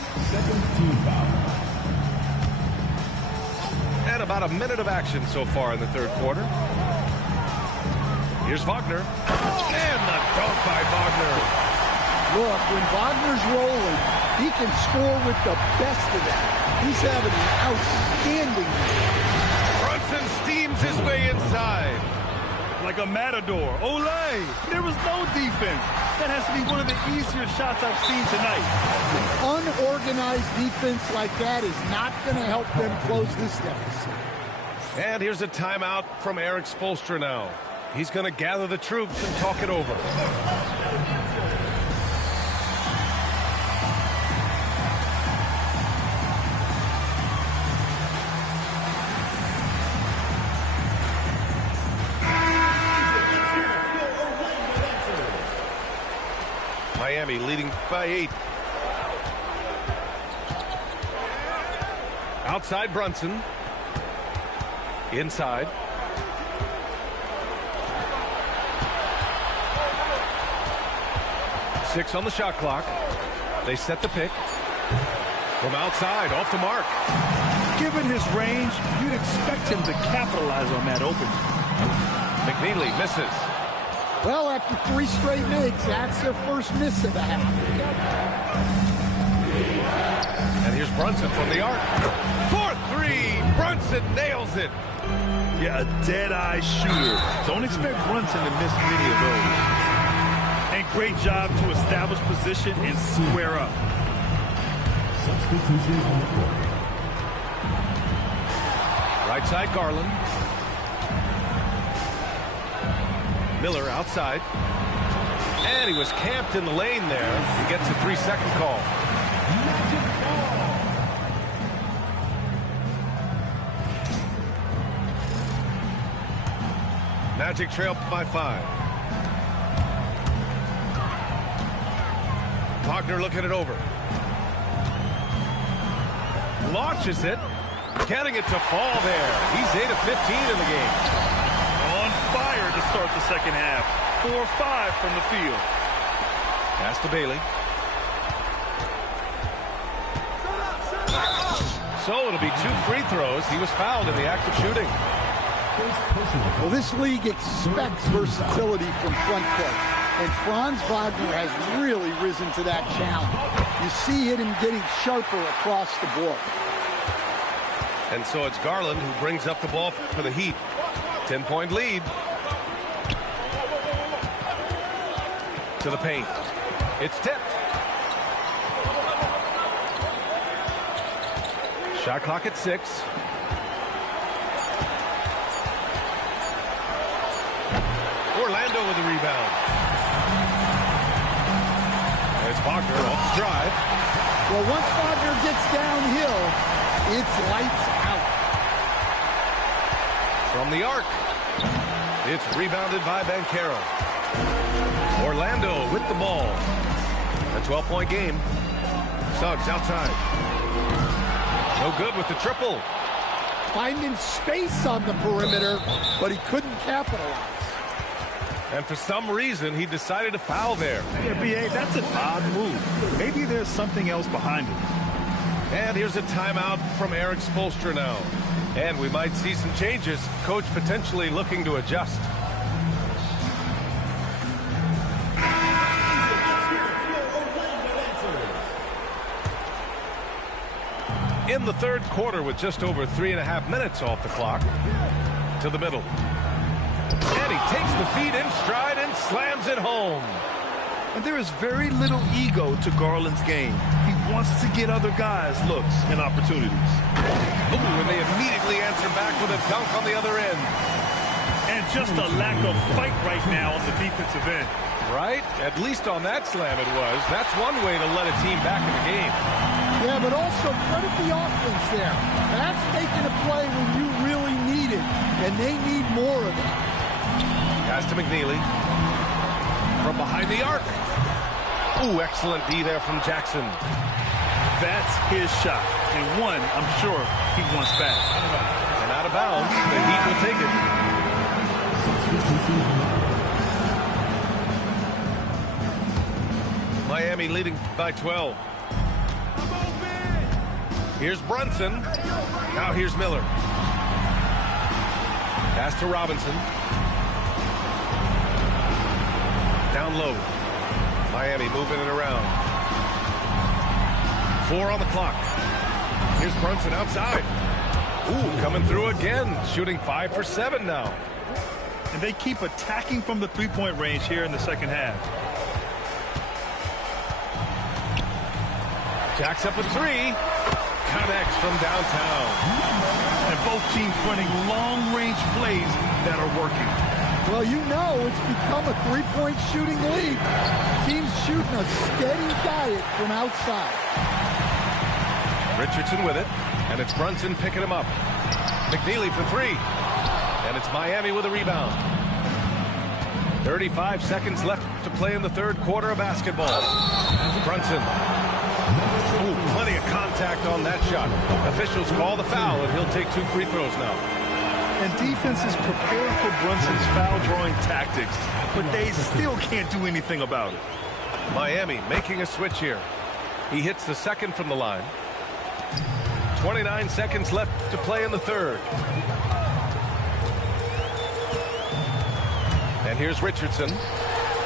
And about a minute of action so far in the third quarter. Here's Wagner. And the dunk by Wagner. Look, when Wagner's rolling, he can score with the best of them. He's having an outstanding night. Brunson steams his way inside. Like a matador. Olay! There was no defense. That has to be one of the easier shots I've seen tonight. An unorganized defense like that is not going to help them close this deficit. And here's a timeout from Eric Spoelstra now. He's going to gather the troops and talk it over. Miami leading by 8. Outside Brunson. Inside. Six on the shot clock. They set the pick. From outside, off the mark. Given his range, you'd expect him to capitalize on that opening. McNeely misses. Well, after 3 straight makes, that's their first miss of the half. And here's Brunson from the arc. 4-3. Brunson nails it. Yeah, a dead-eye shooter. Don't expect Brunson to miss many of those. And great job to establish position and square up. Substitution on the court. Right side Garland. Miller outside. And he was camped in the lane there. He gets a 3-second call. Magic trail by 5. Wagner looking it over. Launches it. Getting it to fall there. He's 8 of 15 in the game. On fire to start the second half. 4-5 from the field. Pass to Bailey. So it'll be 2 free throws. He was fouled in the act of shooting. Well, this league expects versatility from front court, and Franz Wagner has really risen to that challenge. You see him getting sharper across the board. And so it's Garland who brings up the ball for the Heat. 10-point lead. To the paint. It's tipped. Shot clock at 6. Orlando with the rebound. There's Wagner off the drive. Well, once Wagner gets downhill, it's lights out. From the arc. It's rebounded by Banchero. Orlando with the ball. A 12-point game. Suggs outside. No good with the triple. Finding space on the perimeter, but he couldn't capitalize. And for some reason, he decided to foul there. Yeah, B.A., that's an odd move. Maybe there's something else behind it. And here's a timeout from Eric Spoelstra now. And we might see some changes. Coach potentially looking to adjust. In the third quarter with just over 3.5 minutes off the clock. To the middle. And he takes the feed in stride and slams it home. And there is very little ego to Garland's game. He wants to get other guys looks and opportunities. Ooh, and they immediately answer back with a dunk on the other end. And just a lack of fight right now on the defensive end. Right? At least on that slam it was. That's one way to let a team back in the game. Yeah, but also credit the offense there. That's making a play when you really need it, and they need more of it. Pass to McNeely. From behind the arc. Ooh, excellent D there from Jackson. That's his shot. And one, I'm sure, he wants back. And out of bounds, the Heat will take it. Miami leading by 12. Here's Brunson. Now here's Miller. Pass to Robinson. Down low. Miami moving it around. 4 on the clock. Here's Brunson outside. Ooh, coming through again. Shooting 5 for 7 now. And they keep attacking from the three-point range here in the second half. Jacks up a 3. Connects from downtown. And both teams running long-range plays that are working. Well, you know it's become a three-point shooting league. Teams shooting a steady diet from outside. Richardson with it, and it's Brunson picking him up. McNeely for 3. And it's Miami with a rebound. 35 seconds left to play in the third quarter of basketball. Brunson. Ooh, plenty of contact on that shot. Officials call the foul, and he'll take 2 free throws now. And defenses prepare for Brunson's foul-drawing tactics, but they still can't do anything about it. Miami making a switch here. He hits the second from the line. 29 seconds left to play in the third. And here's Richardson.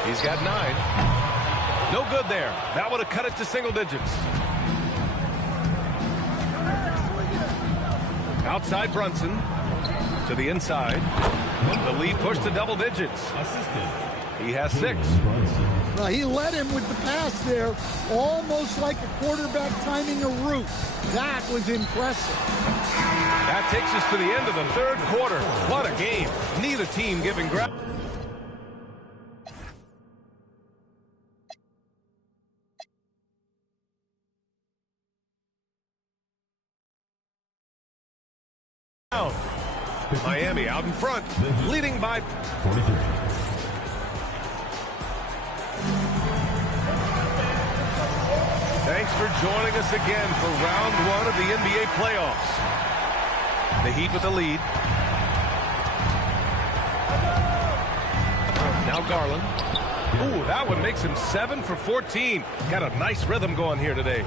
He's got 9. No good there. That would have cut it to single digits. Outside Brunson. To the inside. The lead pushed to double digits. He has 6. Well, he led him with the pass there, almost like a quarterback timing a route. That was impressive. That takes us to the end of the third quarter. What a game. Neither team giving ground. Miami out in front, leading by 43. Thanks for joining us again for round 1 of the NBA playoffs. The Heat with the lead. Now Garland. Ooh, that one makes him 7 for 14. Got a nice rhythm going here today.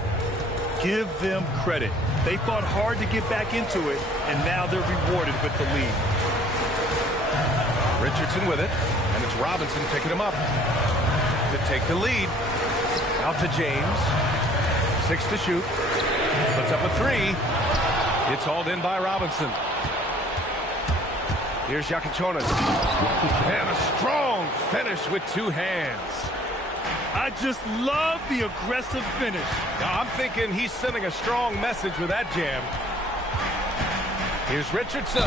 Give them credit. They fought hard to get back into it, and now they're rewarded with the lead. Richardson with it, and it's Robinson picking him up to take the lead. Out to James. 6 to shoot. Puts up a 3. It's hauled in by Robinson. Here's Jakichonis. And a strong finish with 2 hands. I just love the aggressive finish. Now, I'm thinking he's sending a strong message with that jam. Here's Richardson.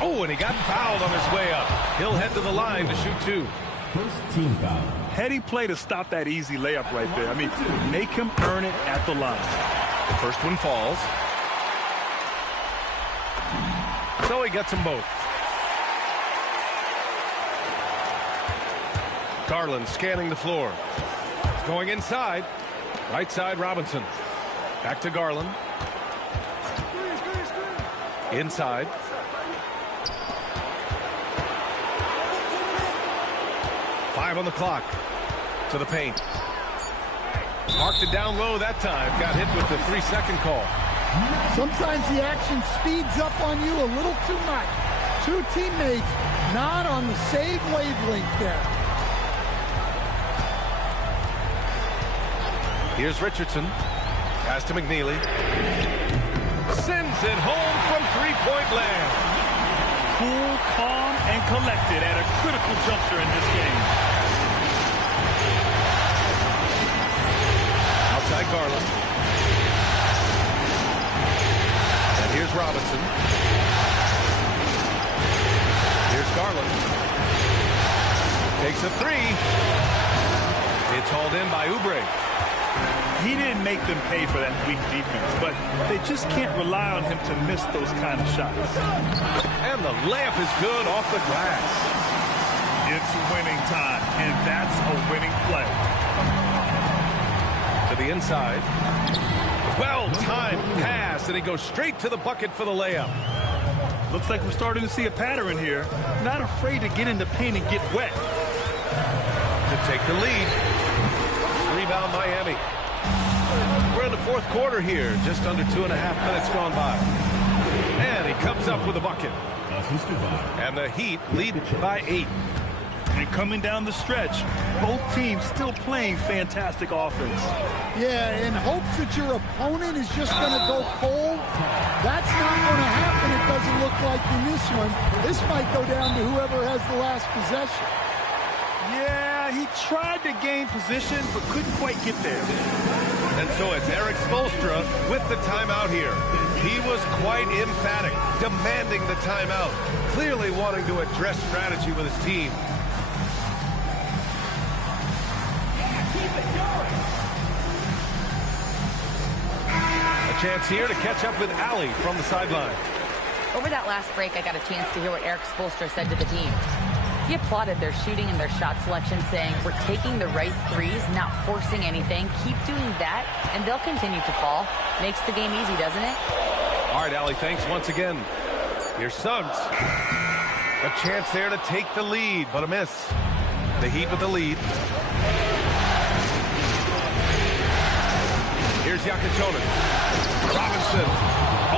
Oh, and he got fouled on his way up. He'll head to the line to shoot 2. First team foul. Heady play to stop that easy layup right there. I mean, make him earn it at the line. The first one falls. So he gets them both. Garland scanning the floor. Going inside. Right side, Robinson. Back to Garland. Inside. Five on the clock. To the paint. Marked it down low that time. Got hit with the 3-second call. Sometimes the action speeds up on you a little too much. Two teammates not on the same wavelength there. Here's Richardson. Pass to McNeely. Sends it home from three-point land. Cool, calm, and collected at a critical juncture in this game. Outside Garland. And here's Robinson. Here's Garland. Takes a 3. It's hauled in by Oubre. He didn't make them pay for that weak defense, but they just can't rely on him to miss those kind of shots. And the layup is good off the glass. It's winning time, and that's a winning play. To the inside. Well-timed pass, and he goes straight to the bucket for the layup. Looks like we're starting to see a pattern here. Not afraid to get in the paint and get wet. To take the lead. Rebound Miami. We're in the fourth quarter here. Just under 2.5 minutes gone by. And he comes up with a bucket. And the Heat lead by 8. And coming down the stretch, both teams still playing fantastic offense. Yeah, in hopes that your opponent is just going to go cold. That's not going to happen, it doesn't look like in this one. This might go down to whoever has the last possession. Yeah, he tried to gain position, but couldn't quite get there. And so it's Erik Spoelstra with the timeout here. He was quite emphatic, demanding the timeout, clearly wanting to address strategy with his team. A chance here to catch up with Allie from the sideline. Over that last break, I got a chance to hear what Erik Spoelstra said to the team. He applauded their shooting and their shot selection, saying, "We're taking the right threes, not forcing anything. Keep doing that, and they'll continue to fall." Makes the game easy, doesn't it? All right, Allie, thanks once again. Here's Suggs. A chance there to take the lead, but a miss. The Heat with the lead. Here's Jakučović. Robinson.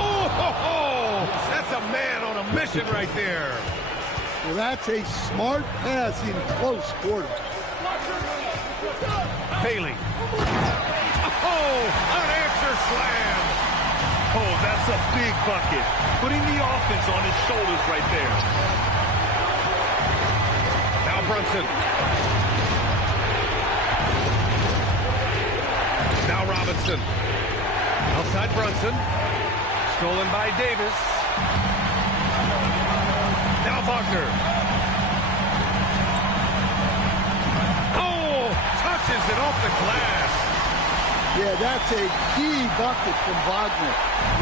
Oh, ho, ho! That's a man on a mission right there. Well, that's a smart pass in close quarter. Bailey. Oh, unanswered slam. Oh, that's a big bucket. Putting the offense on his shoulders right there. Now Brunson. Now Robinson. Outside Brunson. Stolen by Davis. Now Wagner. Oh, touches it off the glass. Yeah, that's a key bucket from Wagner.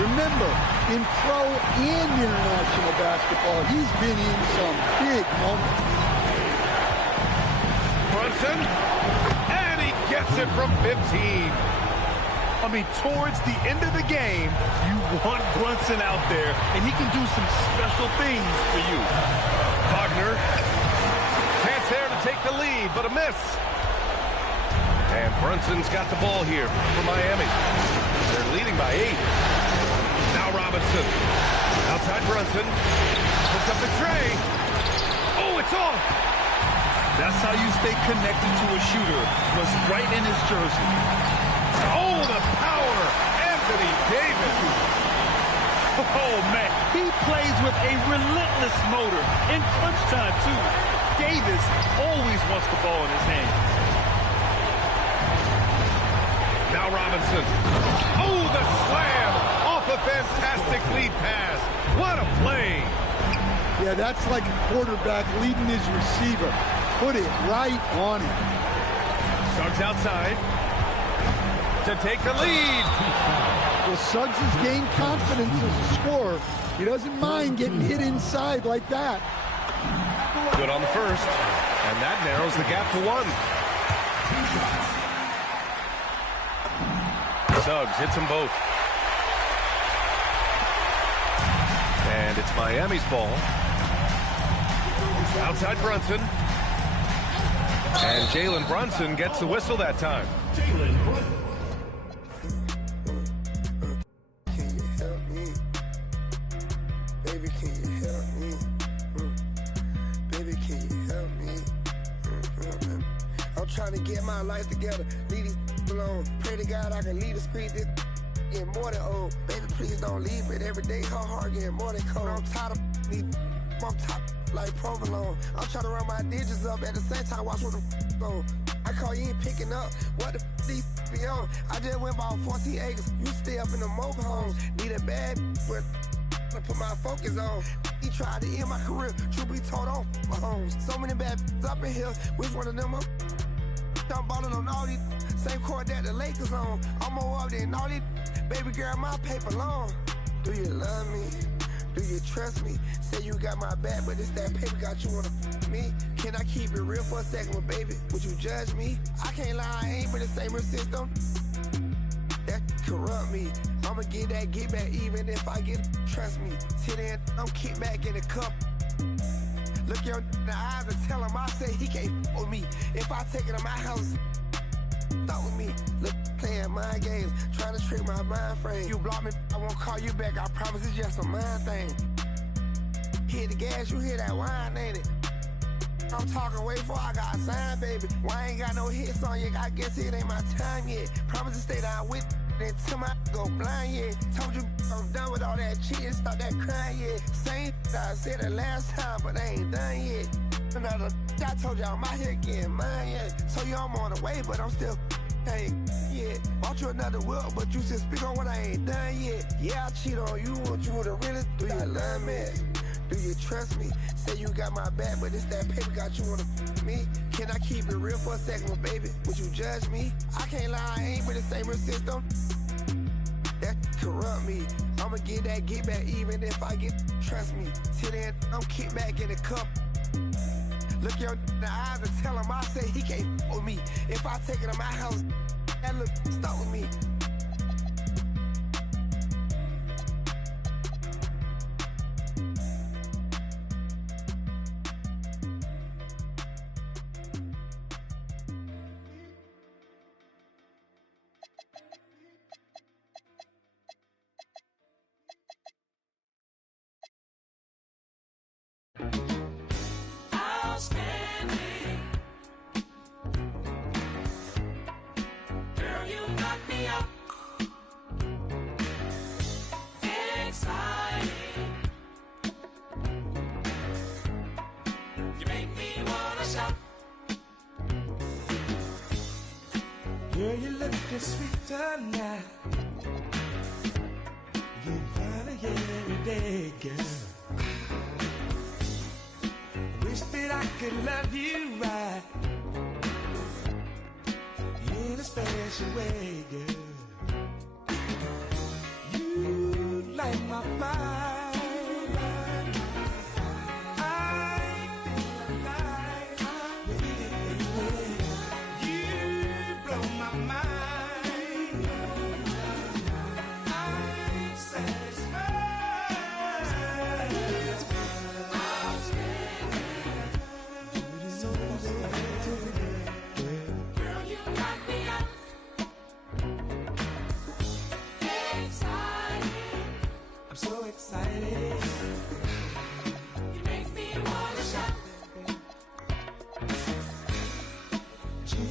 Remember, in pro and international basketball, he's been in some big moments. Brunson, and he gets it from 15. I mean, towards the end of the game, you want Brunson out there, and he can do some special things for you. Wagner, chance there to take the lead, but a miss. And Brunson's got the ball here for Miami. They're leading by 8. Now Robinson. Outside Brunson. Puts up the tray. Oh, it's off. That's how you stay connected to a shooter. Was right in his jersey. Oh, the power. Anthony Davis. Oh, man. He plays with a relentless motor. In crunch time, too. Davis always wants the ball in his hand. Now Robinson. Oh, the slam off a fantastic lead pass. What a play. Yeah, that's like a quarterback leading his receiver. Put it right on him. Suggs outside to take the lead. Well, Suggs has gained confidence as a scorer. He doesn't mind getting hit inside like that. Good on the first, and that narrows the gap to 1. Suggs hits them both. And it's Miami's ball. Outside Brunson. And Jalen Brunson gets the whistle that time. Jalen Brunson. Can you help me? Baby, can you help me? Baby, can you help me? I'm trying to get my life together. Leave these alone. Pray to God I can leave the street. This getting more than old. Baby, please don't leave it. Every day her heart getting more than cold. I'm tired of these. I'm top like provolone. I'm trying to run my digits up at the same time. Watch what the on. I call you ain't picking up. What the these be on? I just went about 14 acres. You stay up in the mobile homes. Need a bad with to put my focus on. He tried to end my career. Truth be told, on my homes. So many bad up in here. Which one of them up? I'm balling on all these. Same court that the Lakers on. I'm more up than all these. Baby girl, my paper long. Do you love me? Do you trust me? Say you got my back, but it's that paper got you on me. Can I keep it real for a second, well, baby? Would you judge me? I can't lie, I ain't been the same system. That corrupt me. I'ma get that get back even if I get trust me. Till then, I'm kick back in the cup. Look your in the eyes and tell him I say he can't with me. If I take it to my house, stop with me. Look, playing mind games, trying to trick my mind frame. You block me, I won't call you back. I promise it's just a mind thing. Hit the gas, you hear that wine, ain't it? I'm talking way before I got signed, baby. Why I ain't got no hits on you? I guess it ain't my time yet. Promise to stay down with until my go blind, yeah. Told you I'm done with all that cheating, stop that crying, yeah. Same I said it last time, but I ain't done yet. Another I told you I'm out here getting mine, yeah. So you I'm on the way, but I'm still ain't yeah. Bought you another whip, but you still speak on what I ain't done yet. Yeah, I cheat on you, want you to really do you love me? Do you trust me? Say you got my back, but it's that paper got you on me. Can I keep it real for a second, well, baby? Would you judge me? I can't lie, I ain't been the same system. That corrupt me. I'ma get that get back even if I get trust me. Till then, I'm kick back in the cup. Look your in the eyes and tell him I say he can't with me. If I take it to my house, that look stop with me. Girl, you lookin' sweet tonight. You find it every day, girl. Wish that I could love you right in a special way, girl. You light my fire.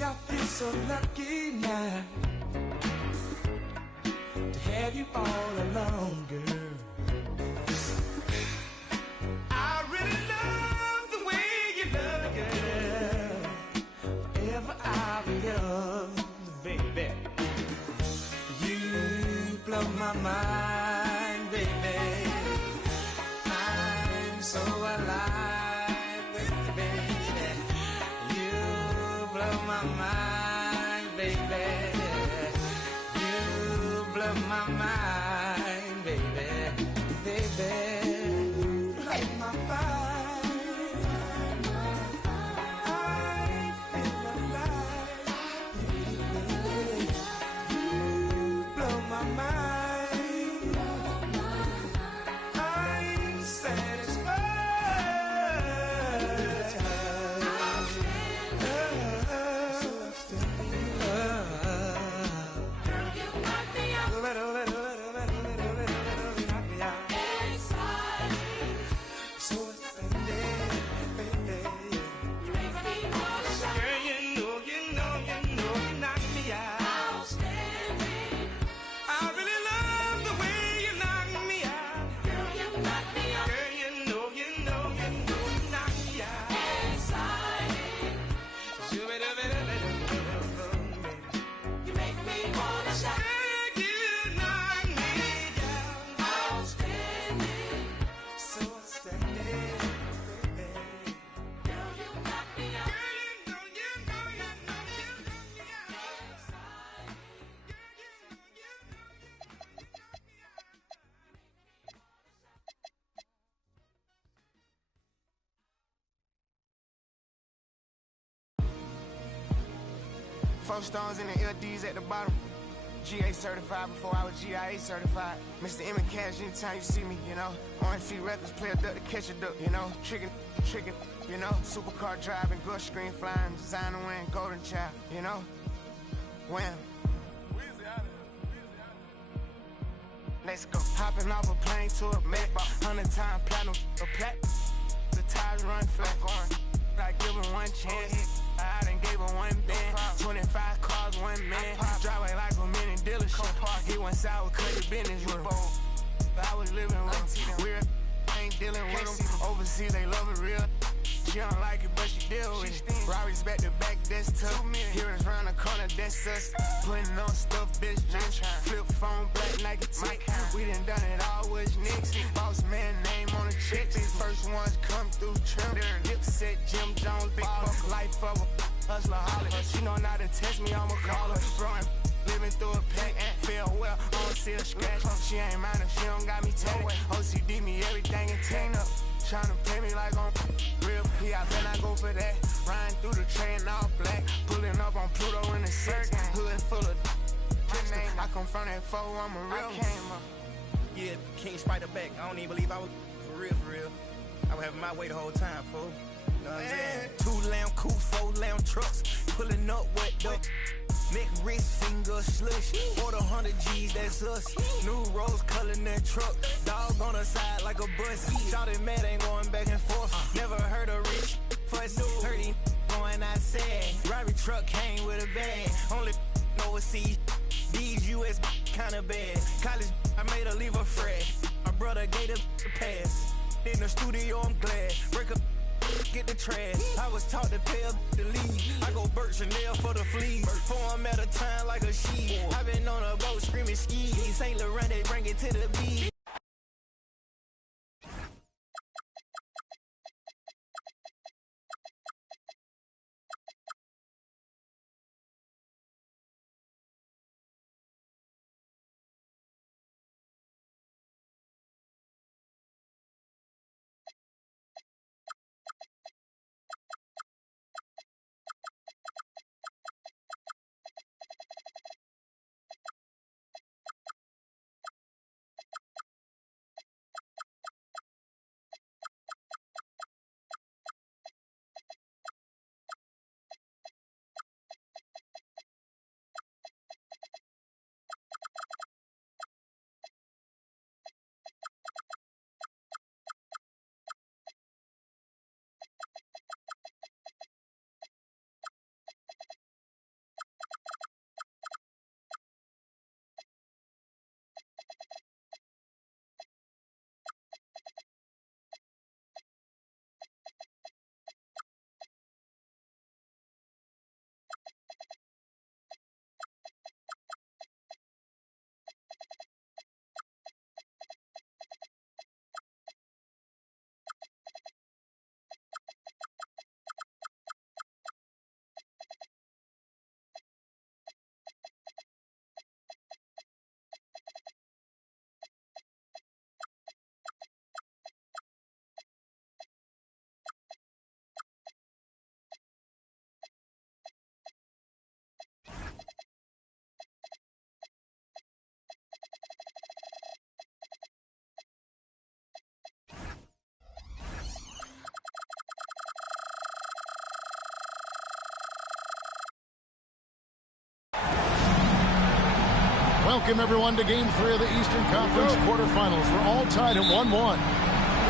I feel so lucky now to have you all along, girl. I really love the way you love, girl. Forever I'll be yours, baby. my mind, baby. I'm so alive, baby. You blow my mind, baby. You blow my mind, baby. Baby, blow my mind. I feel alive, baby. You blow my mind. I'm satisfied. Four stones in the LDs at the bottom. GA certified before I was GIA certified. Mr. M and Cash anytime you see me, you know. Orange Feet Records, play a duck to catch a duck, you know. Trickin', you know. Supercar driving, good screen flying, designer wearing, golden child, you know. Wham. Let's go. Hopping off a plane to a Mac. 100-time platinum, a plat. The tires run flat. I give him one chance. I done gave him one band. 25 cars, one man. Driveway like a mini dealership. He went sour, cut the business with him. I was living with him. Weird, ain't dealing with him. Overseas, they love it real. She don't like it, but she deal with it. Rari's back to back, that's tough. Heroes round the corner, that's us. Putting on stuff, bitch, just flip phone, black Nike tick. We done it all with Knicks. Boss man name on the check. These first ones come through trim. Lip set, Jim Jones, ball. Life of a hustler, holler. She know not to test me, I'ma call her. Throwing living through a pack. Feel well, I don't see a scratch. She ain't mine if she don't got me tatted. OCD me everything and tan up. Tryna play me like I'm real P, I bet I go for that. Riding through the train all black. Pulling up on Pluto in the six. Hood full of I come from that foe, I'm a real one. Yeah, King Spider back. I don't even believe I was for real. I was having my way the whole time, fool. Know what I'm saying? 2 lamb coupe, 4 lamb trucks. Pulling up wet the neck, wrist, finger, slush. Order 100 G's, that's us. New rose color in that truck. Dog on the side like a bus. Shawty mad, ain't going back and forth. Never heard a rich fuss. Heard him going outside. Robbery truck came with a bag. Only overseas. These US kinda bad. College, I made her leave a frat. My brother gave the pass. In the studio, I'm glad. Break up, get the trash. I was taught to pay up the lead. I go Burt Chanel for the fleas. 4 at a time like a sheep. I been on a boat screaming ski. St. Laurent, they bring it to the beach. Welcome, everyone, to Game 3 of the Eastern Conference quarterfinals. We're all tied at 1-1.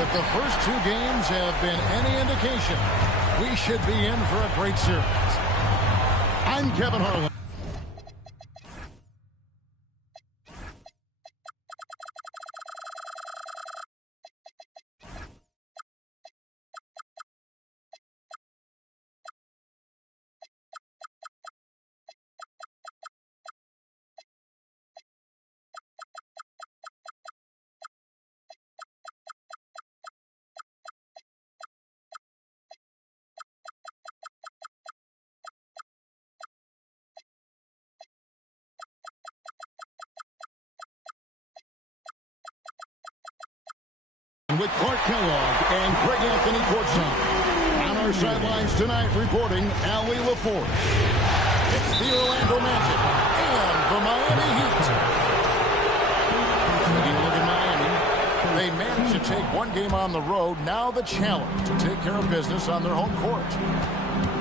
If the first two games have been any indication, we should be in for a great series. I'm Kevin Harlan. With Clark Kellogg and Craig Anthony courtside. On our sidelines tonight, reporting Allie LaForce. It's the Orlando Magic and the Miami Heat. Taking a look at Miami, they managed to take one game on the road. Now the challenge to take care of business on their home court.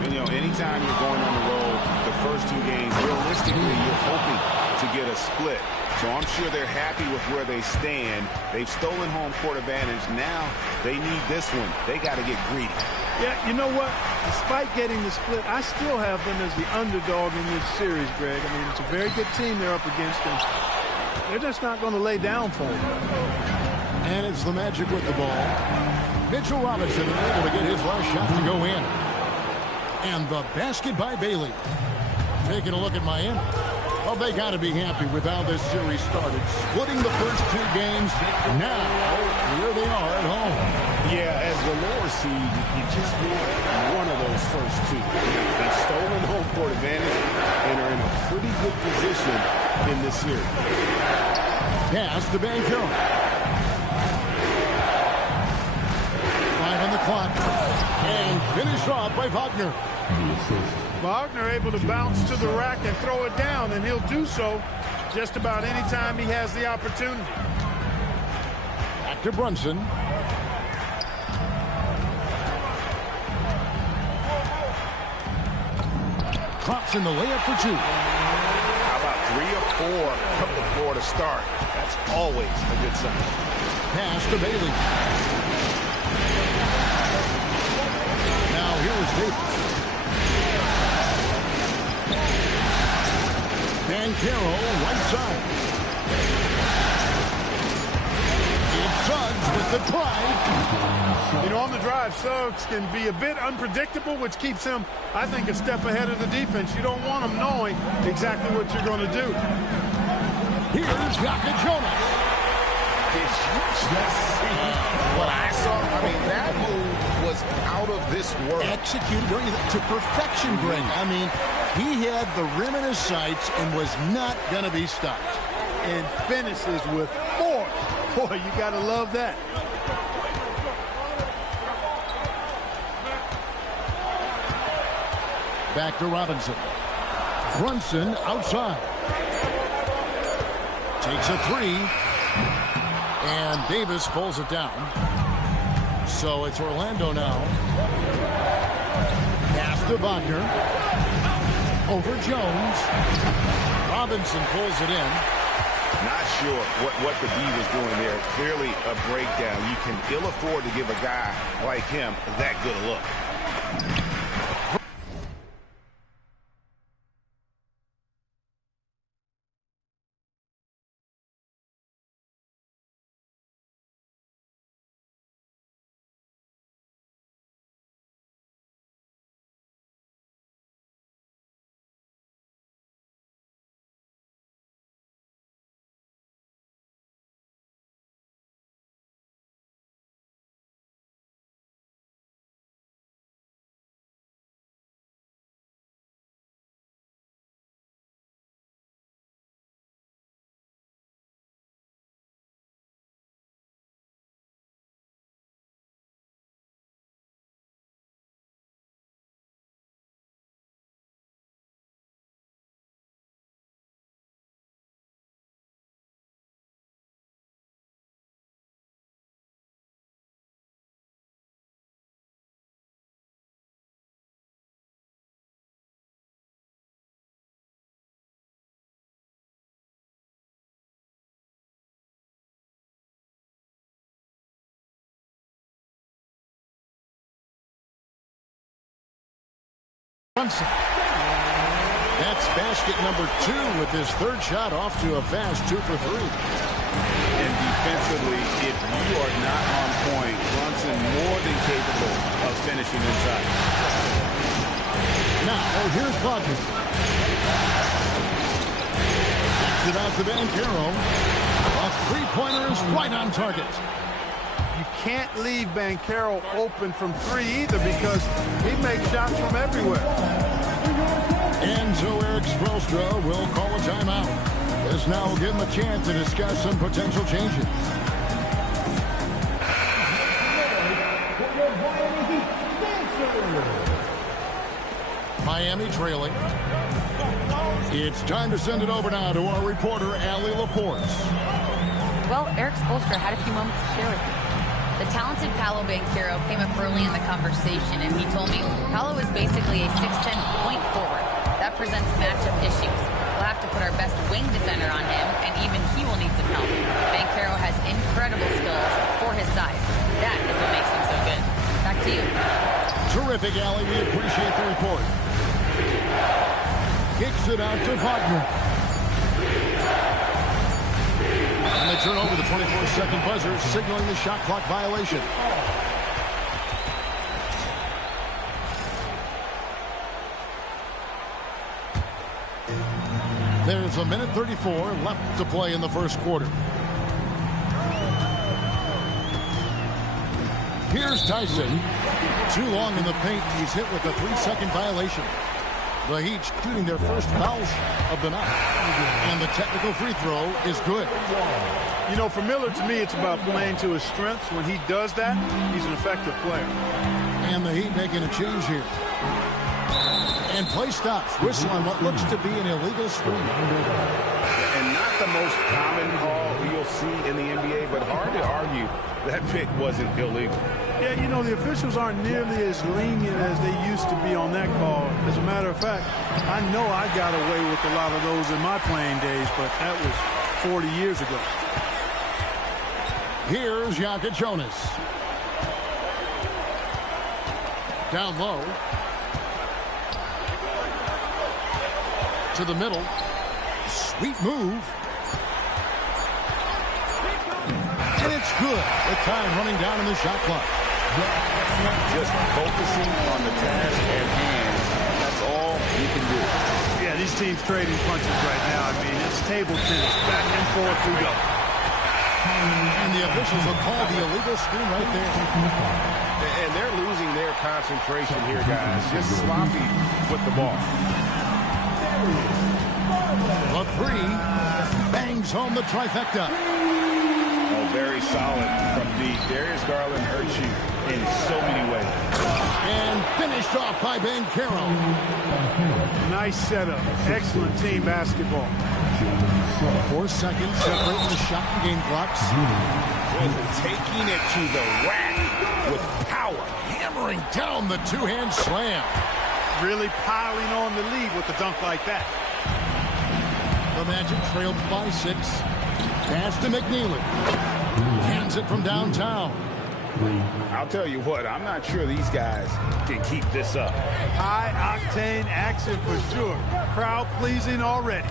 You know, anytime you're going on the road, the first two games, realistically, you're hoping to get a split. So I'm sure they're happy with where they stand. They've stolen home court advantage. Now they need this one. They got to get greedy. Yeah, you know what? Despite getting the split, I still have them as the underdog in this series, Greg. I mean, it's a very good team they're up against, and they're just not going to lay down for them. And it's the Magic with the ball. Mitchell Robinson able to get his last shot to go in. And the basket by Bailey. Taking a look at Miami. Well, they got to be happy with how this series started. Splitting the first two games. Now, here they are at home. Yeah, as the lower seed, you just want one of those first two. They've stolen home court advantage and are in a pretty good position in this series. Pass to Banchero. 5 on the clock. And finished off by Wagner. Wagner able to bounce to the rack and throw it down, and he'll do so just about any time he has the opportunity. Back to Brunson. Drops in the layup for two. How about 3 or 4 from the floor to start? That's always a good sign. Pass to Bailey. Now here is Davis. Banchero, right side. It's Suggs with the drive. You know, on the drive, Suggs can be a bit unpredictable, which keeps him, I think, a step ahead of the defense. You don't want him knowing exactly what you're going to do. Here's Yaka Jonas. Did you just see what I saw? I mean, that move was out of this world. Executed to perfection, Greg. I mean, he had the rim in his sights and was not going to be stopped. And finishes with 4. Boy, you got to love that. Back to Robinson. Brunson outside. Takes a 3. And Davis pulls it down. So it's Orlando now. Pass to Wagner. Over Jones. Robinson pulls it in. Not sure what the D was doing there. Clearly a breakdown. You can ill afford to give a guy like him that good a look. Brunson. That's basket number 2 with his third shot off to a fast 2 for 3. And defensively, if you are not on point, Brunson more than capable of finishing inside. Now, here's Wagner. Backs it out to Banchero. A three-pointer is right on target. You can't leave Banchero open from 3 either because he makes shots from everywhere. And so Eric Spoelstra will call a timeout. This now will give him a chance to discuss some potential changes. Miami trailing. It's time to send it over now to our reporter, Allie LaForce. Well, Eric Spoelstra had a few moments to share with me. The talented Paolo Banchero came up early in the conversation, and he told me Paolo is basically a 6'10" point forward. That presents matchup issues. We'll have to put our best wing defender on him, and even he will need some help. Banchero has incredible skills for his size. That is what makes him so good. Back to you. Terrific, Allie. We appreciate the report. Kicks it out to Wagner. And they turn over the 24-second buzzer, signaling the shot clock violation. There's a minute 34 left to play in the first quarter. Here's Tyson. Too long in the paint. He's hit with a 3-second violation. The Heat shooting their first foul of the night. And the technical free throw is good. You know, for Miller, to me, it's about playing to his strengths. When he does that, he's an effective player. And the Heat making a change here. And play stops. Whistle on what looks to be an illegal screen. And not the most common call you'll see in the NBA, but hard to argue that pick wasn't illegal. Yeah, you know, the officials aren't nearly as lenient as they used to be on that call. As a matter of fact, I know I got away with a lot of those in my playing days, but that was 40 years ago. Here's Jokic Jonas. Down low. To the middle. Sweet move. And it's good. The time running down in the shot clock. Just focusing on the task at hand. That's all you can do. Yeah, these teams trading punches right now. I mean, it's table tennis. Back and forth we go. And the officials will call the illegal screen right there. And they're losing their concentration here, guys. Just sloppy with the ball. The three bangs home the trifecta. Oh, very solid from deep. Darius Garland hurts you in so many ways. And finished off by Banchero. Nice setup. Excellent team basketball. 4 seconds separating the shot and game clocks. Taking it to the rack with power. Hammering down the two-hand slam. Really piling on the lead with a dunk like that. The Magic trailed by 6. Pass to McNeely. Hands it from downtown. I'll tell you what, I'm not sure these guys can keep this up. High-octane action for sure. Crowd pleasing already.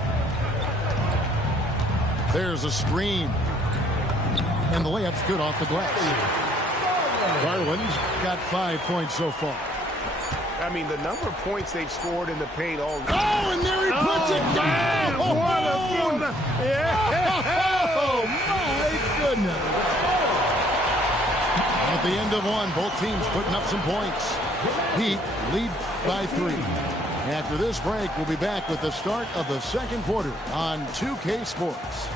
There's a screen. And the layup's good off the glass. Garland's got 5 points so far. I mean, the number of points they've scored in the paint all. Oh, and there he puts it down! Man, what a yeah. Oh, my goodness. At the end of one, both teams putting up some points. Heat lead by 3. After this break, we'll be back with the start of the second quarter on 2K Sports.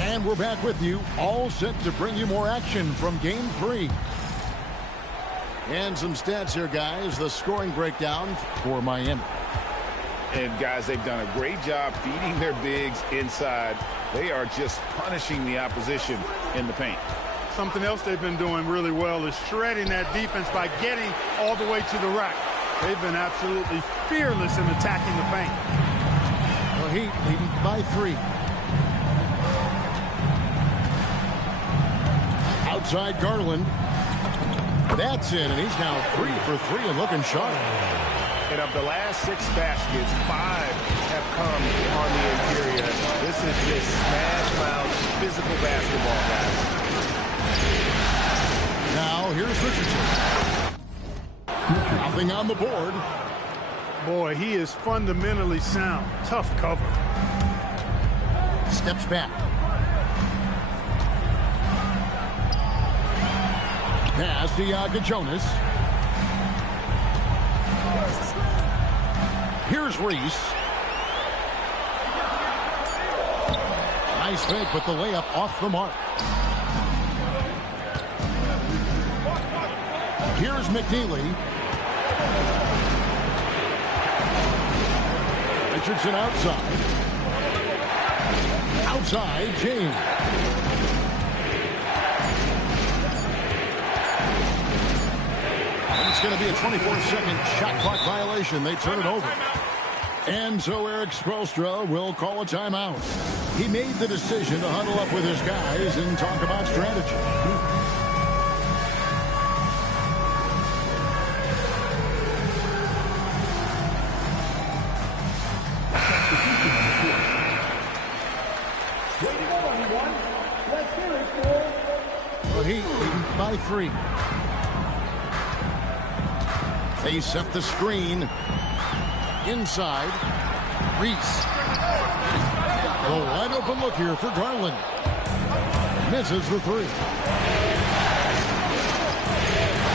And we're back with you, all set to bring you more action from Game 3. And some stats here, guys. The scoring breakdown for Miami. And, guys, they've done a great job feeding their bigs inside. They are just punishing the opposition in the paint. Something else they've been doing really well is shredding that defense by getting all the way to the rack. They've been absolutely fearless in attacking the paint. The Heat leading by 3. Outside Garland. That's in, and he's now 3 for 3 and looking sharp. And of the last 6 baskets, 5 have come on the interior. This is just smash mouth physical basketball, guys. Now here's Richardson. Nothing on the board. Boy, he is fundamentally sound. Tough cover. Steps back. Pass to Yaga Jonas. Here's Reese. Nice fake, but the layup off the mark. Here's McNeely. Richardson outside. Outside, James. It's going to be a 24-second shot clock violation. They turn it over. And so Eric Spoelstra will call a timeout. He made the decision to huddle up with his guys and talk about strategy. Well, he by 3. They set the screen. Inside. Reese. A wide open look here for Garland. Misses the 3.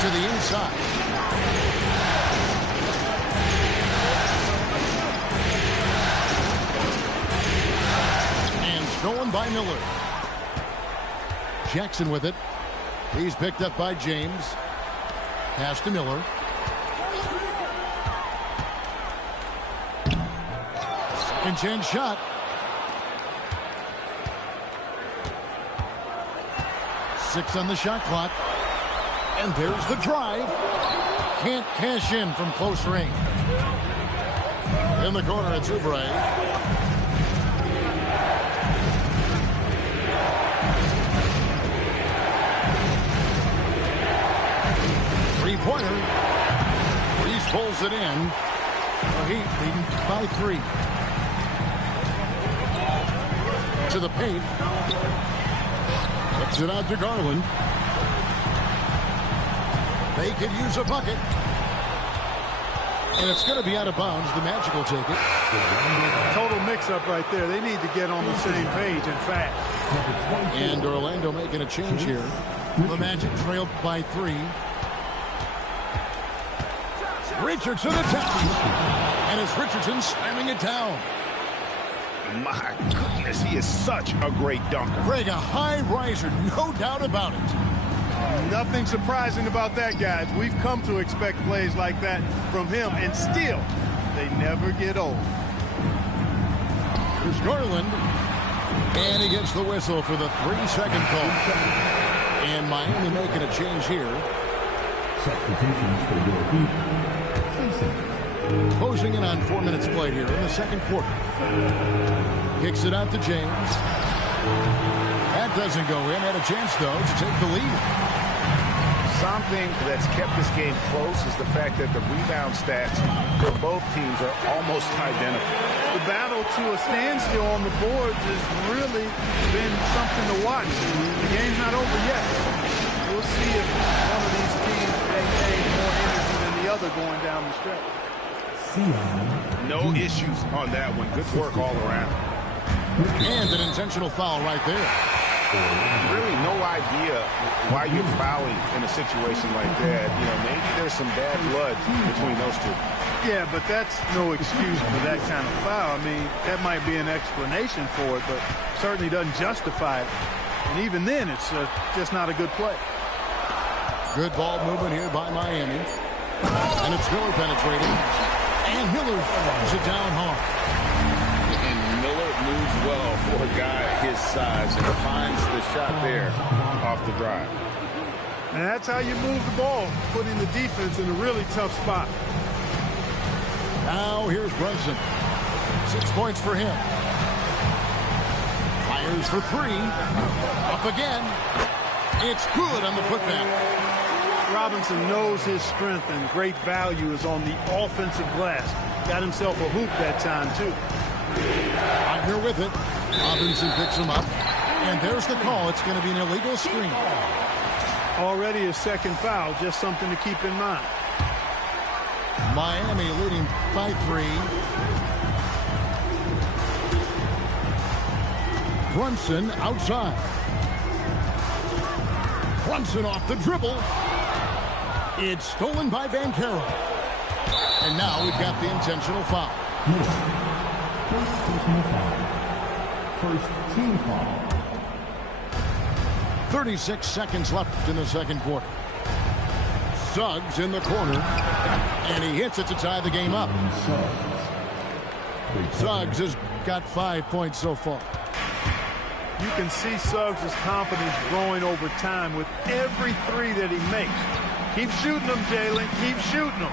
To the inside. And stolen by Miller. Jackson with it. He's picked up by James. Pass to Miller. Second chance shot. Six on the shot clock. And there's the drive. Can't cash in from close range. In the corner, it's Oubre. Three-pointer. Reese pulls it in. Heat leading by 3. To the paint. Puts it out to Garland. They could use a bucket. And it's going to be out of bounds. The Magic will take it. Total mix-up right there. They need to get on the same page and fast. And Orlando making a change here. The Magic trailed by 3. Richardson attacking. And it's Richardson slamming it down. My goodness, he is such a great dunker. Greg, a high riser, no doubt about it. Nothing surprising about that, guys. We've come to expect plays like that from him, and still, they never get old. Here's Garland. And he gets the whistle for the 3-second call. And Miami making a change here. Substitutions for your Heat. Closing in on 4 minutes played here in the second quarter. Kicks it out to James. That doesn't go in. Had a chance, though, to take the lead. Something that's kept this game close is the fact that the rebound stats for both teams are almost identical. The battle to a standstill on the boards has really been something to watch. The game's not over yet. We'll see if one of these teams maintains more energy than the other going down the stretch. No issues on that one. Good work all around. And an intentional foul right there. Really no idea why you're fouling in a situation like that. You know, maybe there's some bad blood between those two. Yeah, but that's no excuse for that kind of foul. I mean, that might be an explanation for it, but certainly doesn't justify it. And even then, it's just not a good play. Good ball movement here by Miami. And it's Miller penetrating. And Miller throws it down hard. And Miller moves well for a guy his size and finds the shot there off the drive. And that's how you move the ball, putting the defense in a really tough spot. Now here's Brunson. 6 points for him. Fires for 3. Up again. It's good on the putback. Robinson knows his strength and great value is on the offensive glass. Got himself a hoop that time, too. Wagner with it. Robinson picks him up. And there's the call. It's going to be an illegal screen. Already a second foul, just something to keep in mind. Miami leading by 3. Brunson outside. Brunson off the dribble. It's stolen by Banchero. And now we've got the intentional foul. First personal foul. First team foul. 36 seconds left in the second quarter. Suggs in the corner. And he hits it to tie the game up. Suggs has got 5 points so far. You can see Suggs' confidence growing over time with every three that he makes. Keep shooting them, Jalen. Keep shooting them.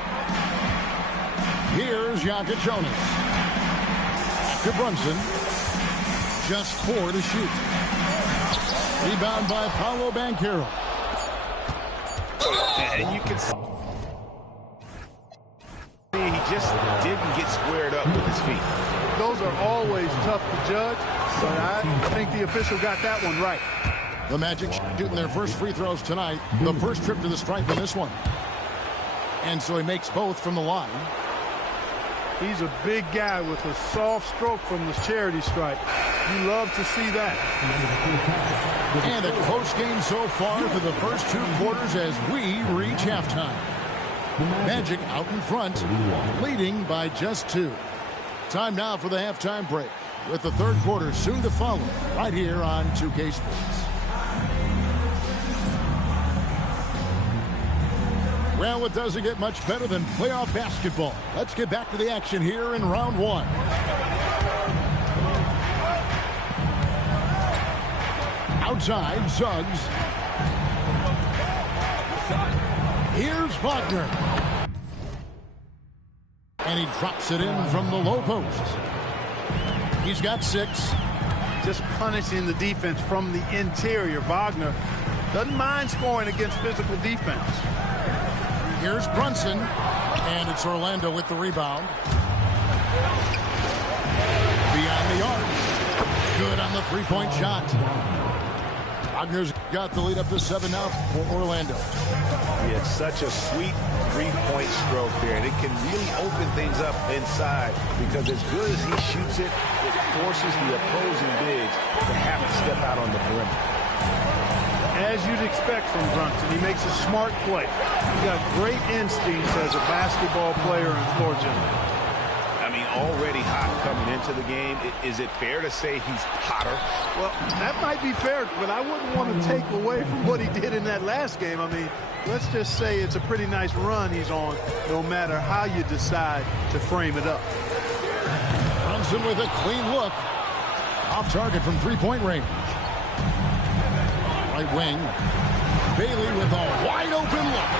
Here's Yaka Jonas. To Brunson. Just 4 to shoot. Rebound by Paolo Banchero. And you can see he just didn't get squared up with his feet. Those are always tough to judge, but I think the official got that one right. The Magic shooting their first free throws tonight. The first trip to the stripe in this one. And so he makes both from the line. He's a big guy with a soft stroke from the charity stripe. You love to see that. And a close game so far for the first 2 quarters as we reach halftime. Magic out in front, leading by just 2. Time now for the halftime break, with the third quarter soon to follow, right here on 2K Sports. Well, it doesn't get much better than playoff basketball. Let's get back to the action here in round 1. Outside, Suggs. Here's Wagner. And he drops it in from the low post. He's got 6. Just punishing the defense from the interior. Wagner doesn't mind scoring against physical defense. Here's Brunson. And it's Orlando with the rebound. Beyond the arc. Good on the three-point shot. Wagner's got the lead up to 7 now for Orlando. Yeah, it's such a sweet three-point stroke there. And it can really open things up inside because as good as he shoots it, it forces the opposing bigs to have to step out on the perimeter. As you'd expect from Brunson, he makes a smart play. He's got great instincts as a basketball player and floor general. I mean, already hot coming into the game. Is it fair to say he's hotter? Well, that might be fair, but I wouldn't want to take away from what he did in that last game. I mean, let's just say it's a pretty nice run he's on, no matter how you decide to frame it up. Brunson with a clean look. Off target from three-point range. Right wing. Bailey with a wide-open look.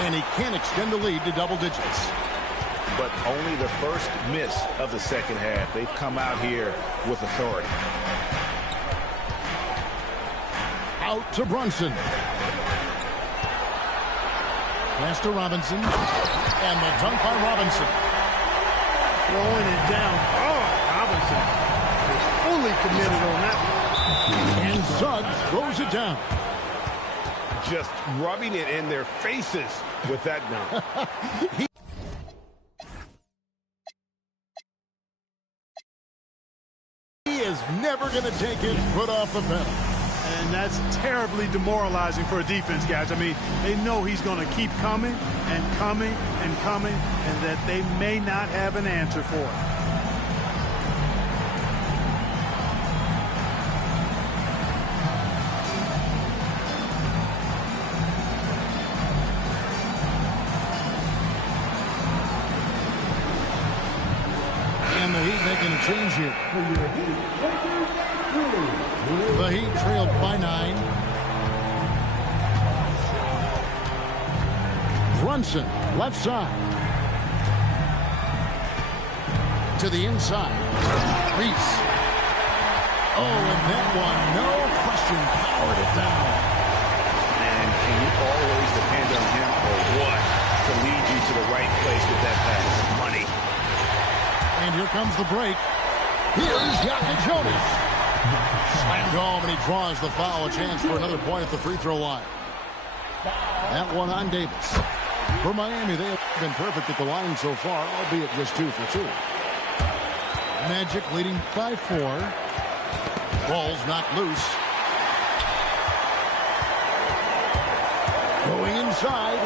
And he can't extend the lead to double digits. But only the first miss of the second half. They've come out here with authority. Out to Brunson. Pass to Robinson. And the dunk by Robinson. Throwing it down. Oh, Robinson is fully committed on that one. And Suggs throws it down. Just rubbing it in their faces with that dunk. He is never going to take his foot off the pedal. And that's terribly demoralizing for a defense, guys. I mean, they know he's going to keep coming and coming and coming, and that they may not have an answer for it. And the Heat making a change here. The Heat trailed by 9. Brunson, left side. To the inside. Reese. Oh, and that one, no question, powered it down. can you always depend on him or what to lead you to the right place with that pass? Money. And here comes the break. Here's Jokic Jonas. Slammed home, and he draws the foul. A chance for another point at the free throw line. That one on Davis. For Miami, they have been perfect at the line so far, albeit just 2 for 2. Magic leading by 4. Ball's knocked loose. Going inside.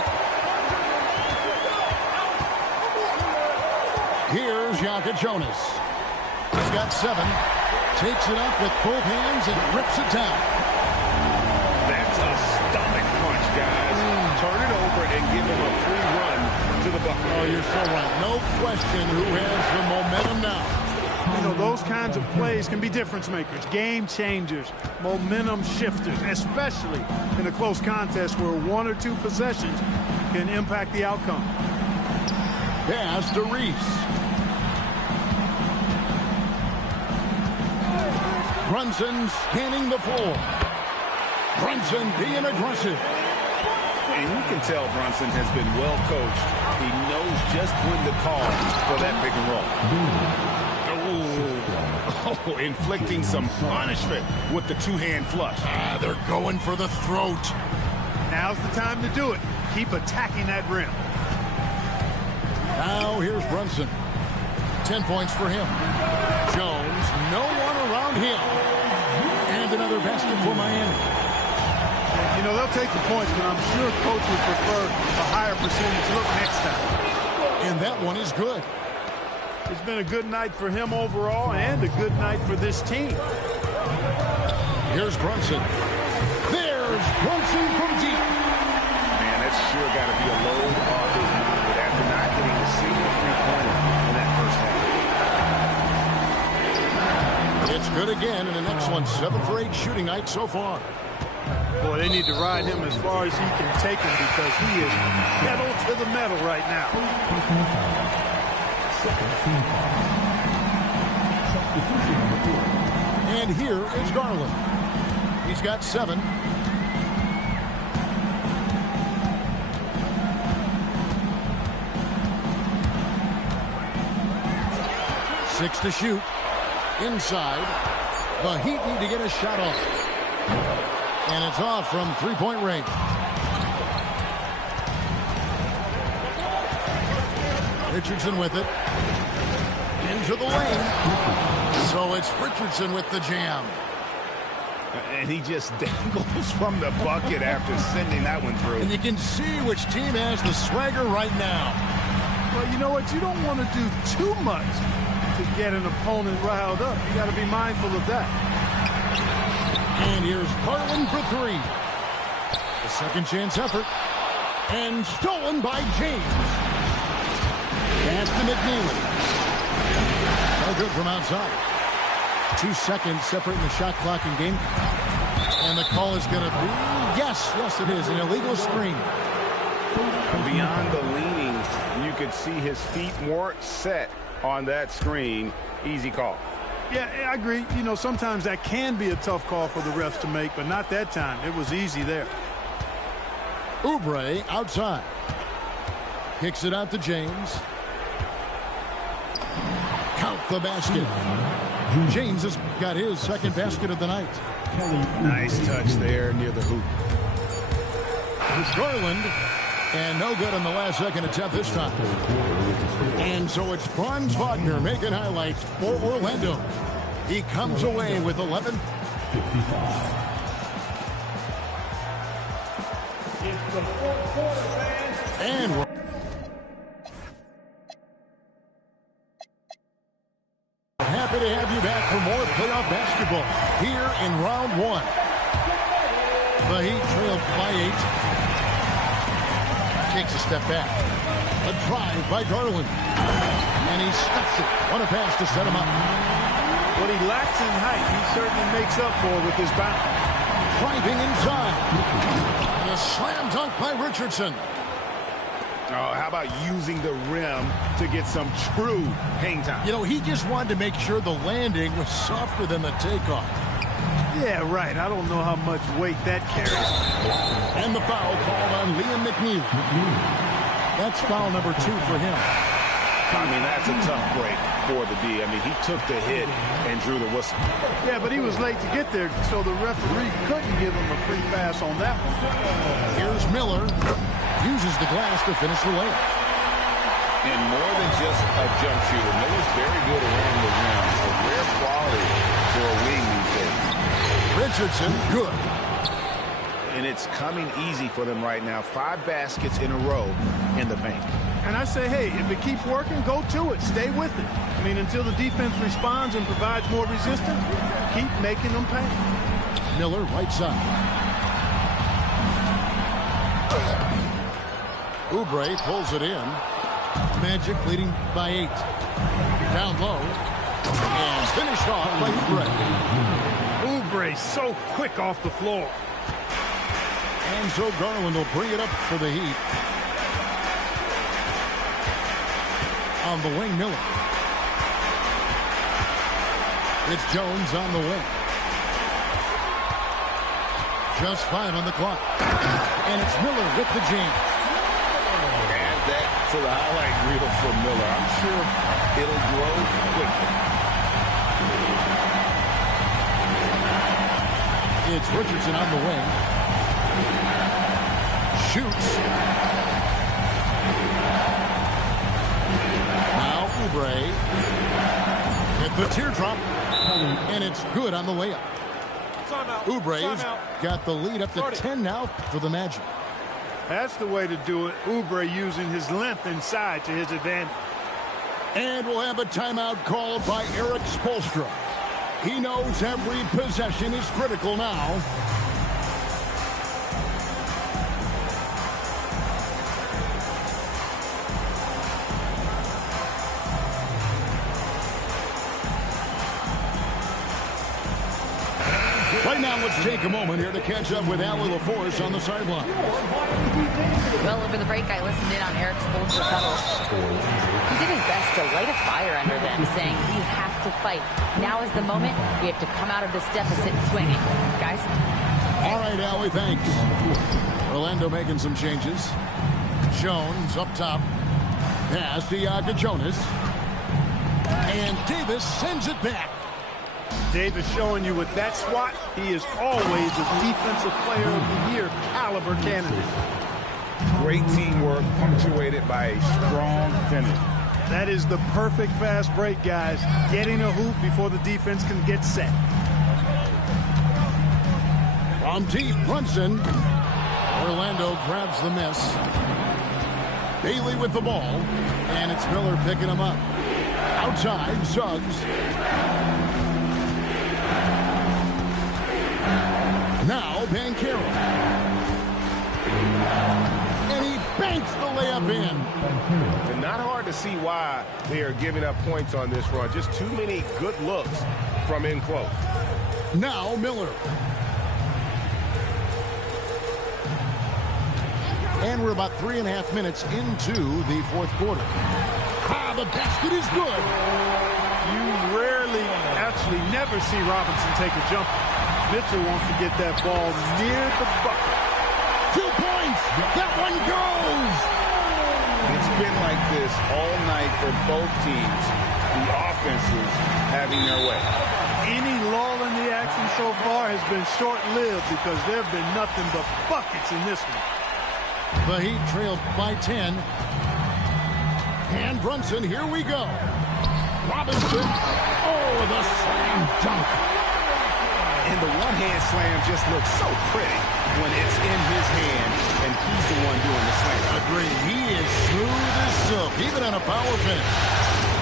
Here's Jokic Jonas. He's got 7. Takes it up with both hands and rips it down. That's a stomach punch, guys. Turn it over and give him a free run to the bucket. Oh, you're so right. No question who has the momentum now. You know, those kinds of plays can be difference makers, game changers, momentum shifters, especially in a close contest where 1 or 2 possessions can impact the outcome. Pass to Reese. Brunson scanning the floor. Brunson being aggressive. And you can tell Brunson has been well coached. He knows just when to call for that pick and roll. Oh, inflicting some punishment with the 2-hand flush. They're going for the throat. Now's the time to do it. Keep attacking that rim. Now here's Brunson. 10 points for him. Jones, no one around him. And another basket for Miami. You know, they'll take the points, but I'm sure coach would prefer a higher percentage look next time. And that one is good. It's been a good night for him overall and a good night for this team. Here's Brunson. There's Brunson from deep. Man, that's sure got to be a load off his mind after not hitting a single three-pointer in that first half. It's good again, and the next one 7 for 8 shooting night so far. Boy, they need to ride him as far as he can take him because he is pedal to the metal right now. And here is Garland. He's got 7. Six to shoot. Inside. The Heat need to get a shot off. And it's off from 3-point range. Richardson with it. Into the lane. So it's Richardson with the jam. And he just dangles from the bucket after sending that one through. And you can see which team has the swagger right now. Well, you know what? You don't want to do too much to get an opponent riled up. You got to be mindful of that. And here's Garland for 3. The second chance effort. And stolen by James. Pass to McNeely. No good from outside. 2 seconds separating the shot clock and game. And the call is going to be, yes, it is, an illegal screen. Beyond the leaning, you could see his feet more set on that screen. Easy call. Yeah, I agree. You know, sometimes that can be a tough call for the refs to make, but not that time. It was easy there. Oubre outside. Kicks it out to James. Count the basket. James has got his second basket of the night. Nice touch there near the hoop. It's Garland. And no good on the last second attempt this time. And so it's Franz Wagner making highlights for Orlando. He comes away with 11. 55. And we're happy to have you back for more playoff basketball here in round 1. The Heat trailed by 8. Takes a step back. A drive by Garland. And he stuffs it. What a pass to set him up. What he lacks in height, he certainly makes up for with his bounce. Driving inside. And a slam dunk by Richardson. Oh, how about using the rim to get some true hang time? You know, he just wanted to make sure the landing was softer than the takeoff. Yeah, right. I don't know how much weight that carries. And the foul called on Liam McNeely. That's foul number 2 for him. I mean, that's a tough break for the D. I mean, he took the hit and drew the whistle. Yeah, but he was late to get there, so the referee couldn't give him a free pass on that one. Here's Miller. Uses the glass to finish the layup. And more than just a jump shooter, Miller's very good around the rim. A rare quality for a wing these days. Richardson, good. And it's coming easy for them right now. 5 baskets in a row in the paint. And I say, hey, if it keeps working, go to it. Stay with it. I mean, until the defense responds and provides more resistance, keep making them pay. Miller, right side. Oubre pulls it in. Magic leading by 8. Down low. And finished off by Oubre. Oubre so quick off the floor. And so Garland will bring it up for the Heat. On the wing, Miller. It's Jones on the wing. Just 5 on the clock. And it's Miller with the jam. Add that to the highlight reel for Miller. I'm sure it'll grow quickly. It's Richardson on the wing. Shoots. Now Oubre. Hit the teardrop. And it's good on the layup. Oubre's got the lead up to 10 now for the Magic. That's the way to do it. Oubre using his length inside to his advantage. And we'll have a timeout called by Eric Spoelstra. He knows every possession is critical now. Right now, let's take a moment here to catch up with Allie LaForce on the sideline. Well, over the break, I listened in on Eric Spoelstra's huddle. He did his best to light a fire under them, saying, we have to fight. Now is the moment. We have to come out of this deficit swinging. Guys? All right, Allie, thanks. Orlando making some changes. Jones up top. Pass to Yaka Jonas. And Davis sends it back. Davis showing you with that swat, he is always a Defensive Player of the Year caliber candidate. Great teamwork punctuated by a strong finish. That is the perfect fast break, guys. Getting a hoop before the defense can get set. From deep, Brunson. Orlando grabs the miss. Bailey with the ball. And it's Miller picking him up. Outside, Suggs. Now, Banchero. And he banks the layup in. And not hard to see why they are giving up points on this run. Just too many good looks from in close. Now, Miller. And we're about 3.5 minutes into the fourth quarter. Ah, the basket is good. You rarely, actually never see Robinson take a jumper. Mitchell wants to get that ball near the bucket. 2 points. That one goes. It's been like this all night for both teams. The offenses having their way. Any lull in the action so far has been short-lived because there have been nothing but buckets in this one. The Heat trailed by 10. And Brunson, here we go. Robinson. Oh, the slam dunk. And the one-hand slam just looks so pretty when it's in his hand and he's the one doing the slam. Agree. He is smooth as silk, even on a power finish.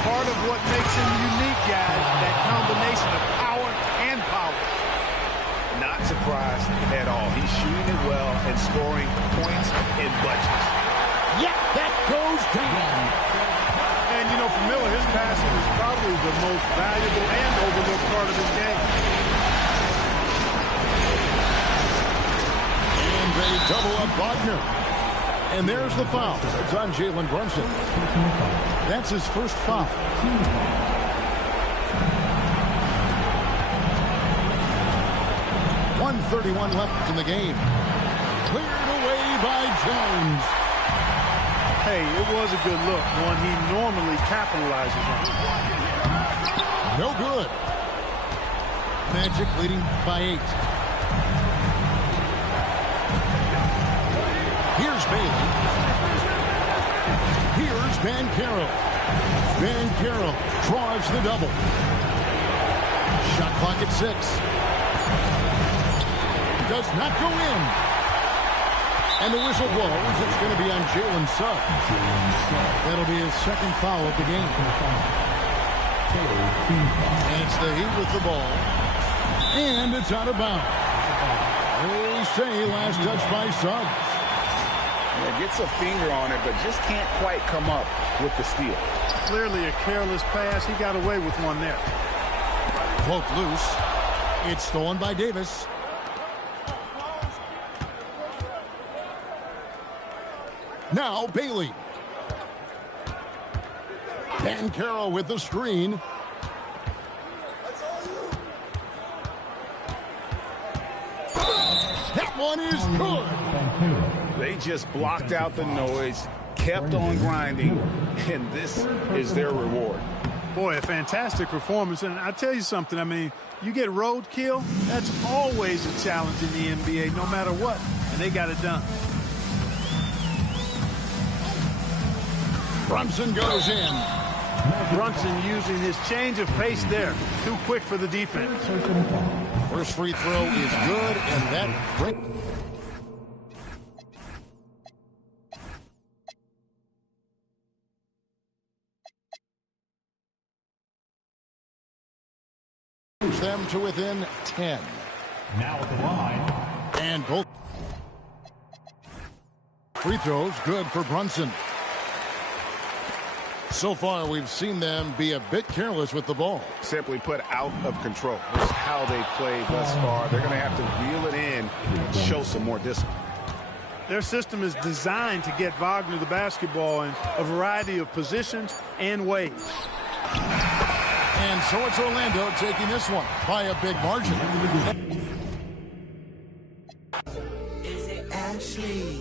Part of what makes him unique, guys, that combination of power and power. Not surprised at all. He's shooting it well and scoring points in bunches. Yep, that goes down. And, you know, for Miller, his passing is probably the most valuable and overlooked part of his game. And they double up Wagner. And there's the foul. It's on Jalen Brunson. That's his first foul. 1:31 left in the game. Cleared away by Jones. Hey, it was a good look, one he normally capitalizes on. No good. Magic leading by 8. Here's Bailey. Here's Banchero. Banchero drives the double. Shot clock at 6. Does not go in. And the whistle blows. It's going to be on Jalen Suggs. That'll be his second foul of the game. And it's the Heat with the ball. And it's out of bounds. They say last touch by Suggs. Yeah, gets a finger on it, but just can't quite come up with the steal. Clearly a careless pass. He got away with one there. Poke loose. It's stolen by Davis. Now Bailey. Banchero with the screen. That one is good. They just blocked out the noise, kept on grinding, and this is their reward. Boy, a fantastic performance. And I tell you something, I mean, you get roadkill, that's always a challenge in the NBA, no matter what. And they got it done. Brunson goes in. Brunson using his change of pace there. Too quick for the defense. First free throw is good, and that break. Moves them to within 10. Now at the line. And both free throws good for Brunson. So far, we've seen them be a bit careless with the ball. Simply put, out of control. That's how they played thus far. They're going to have to reel it in and show some more discipline. Their system is designed to get Wagner the basketball in a variety of positions and ways. And so it's Orlando taking this one by a big margin. Is it Ashley?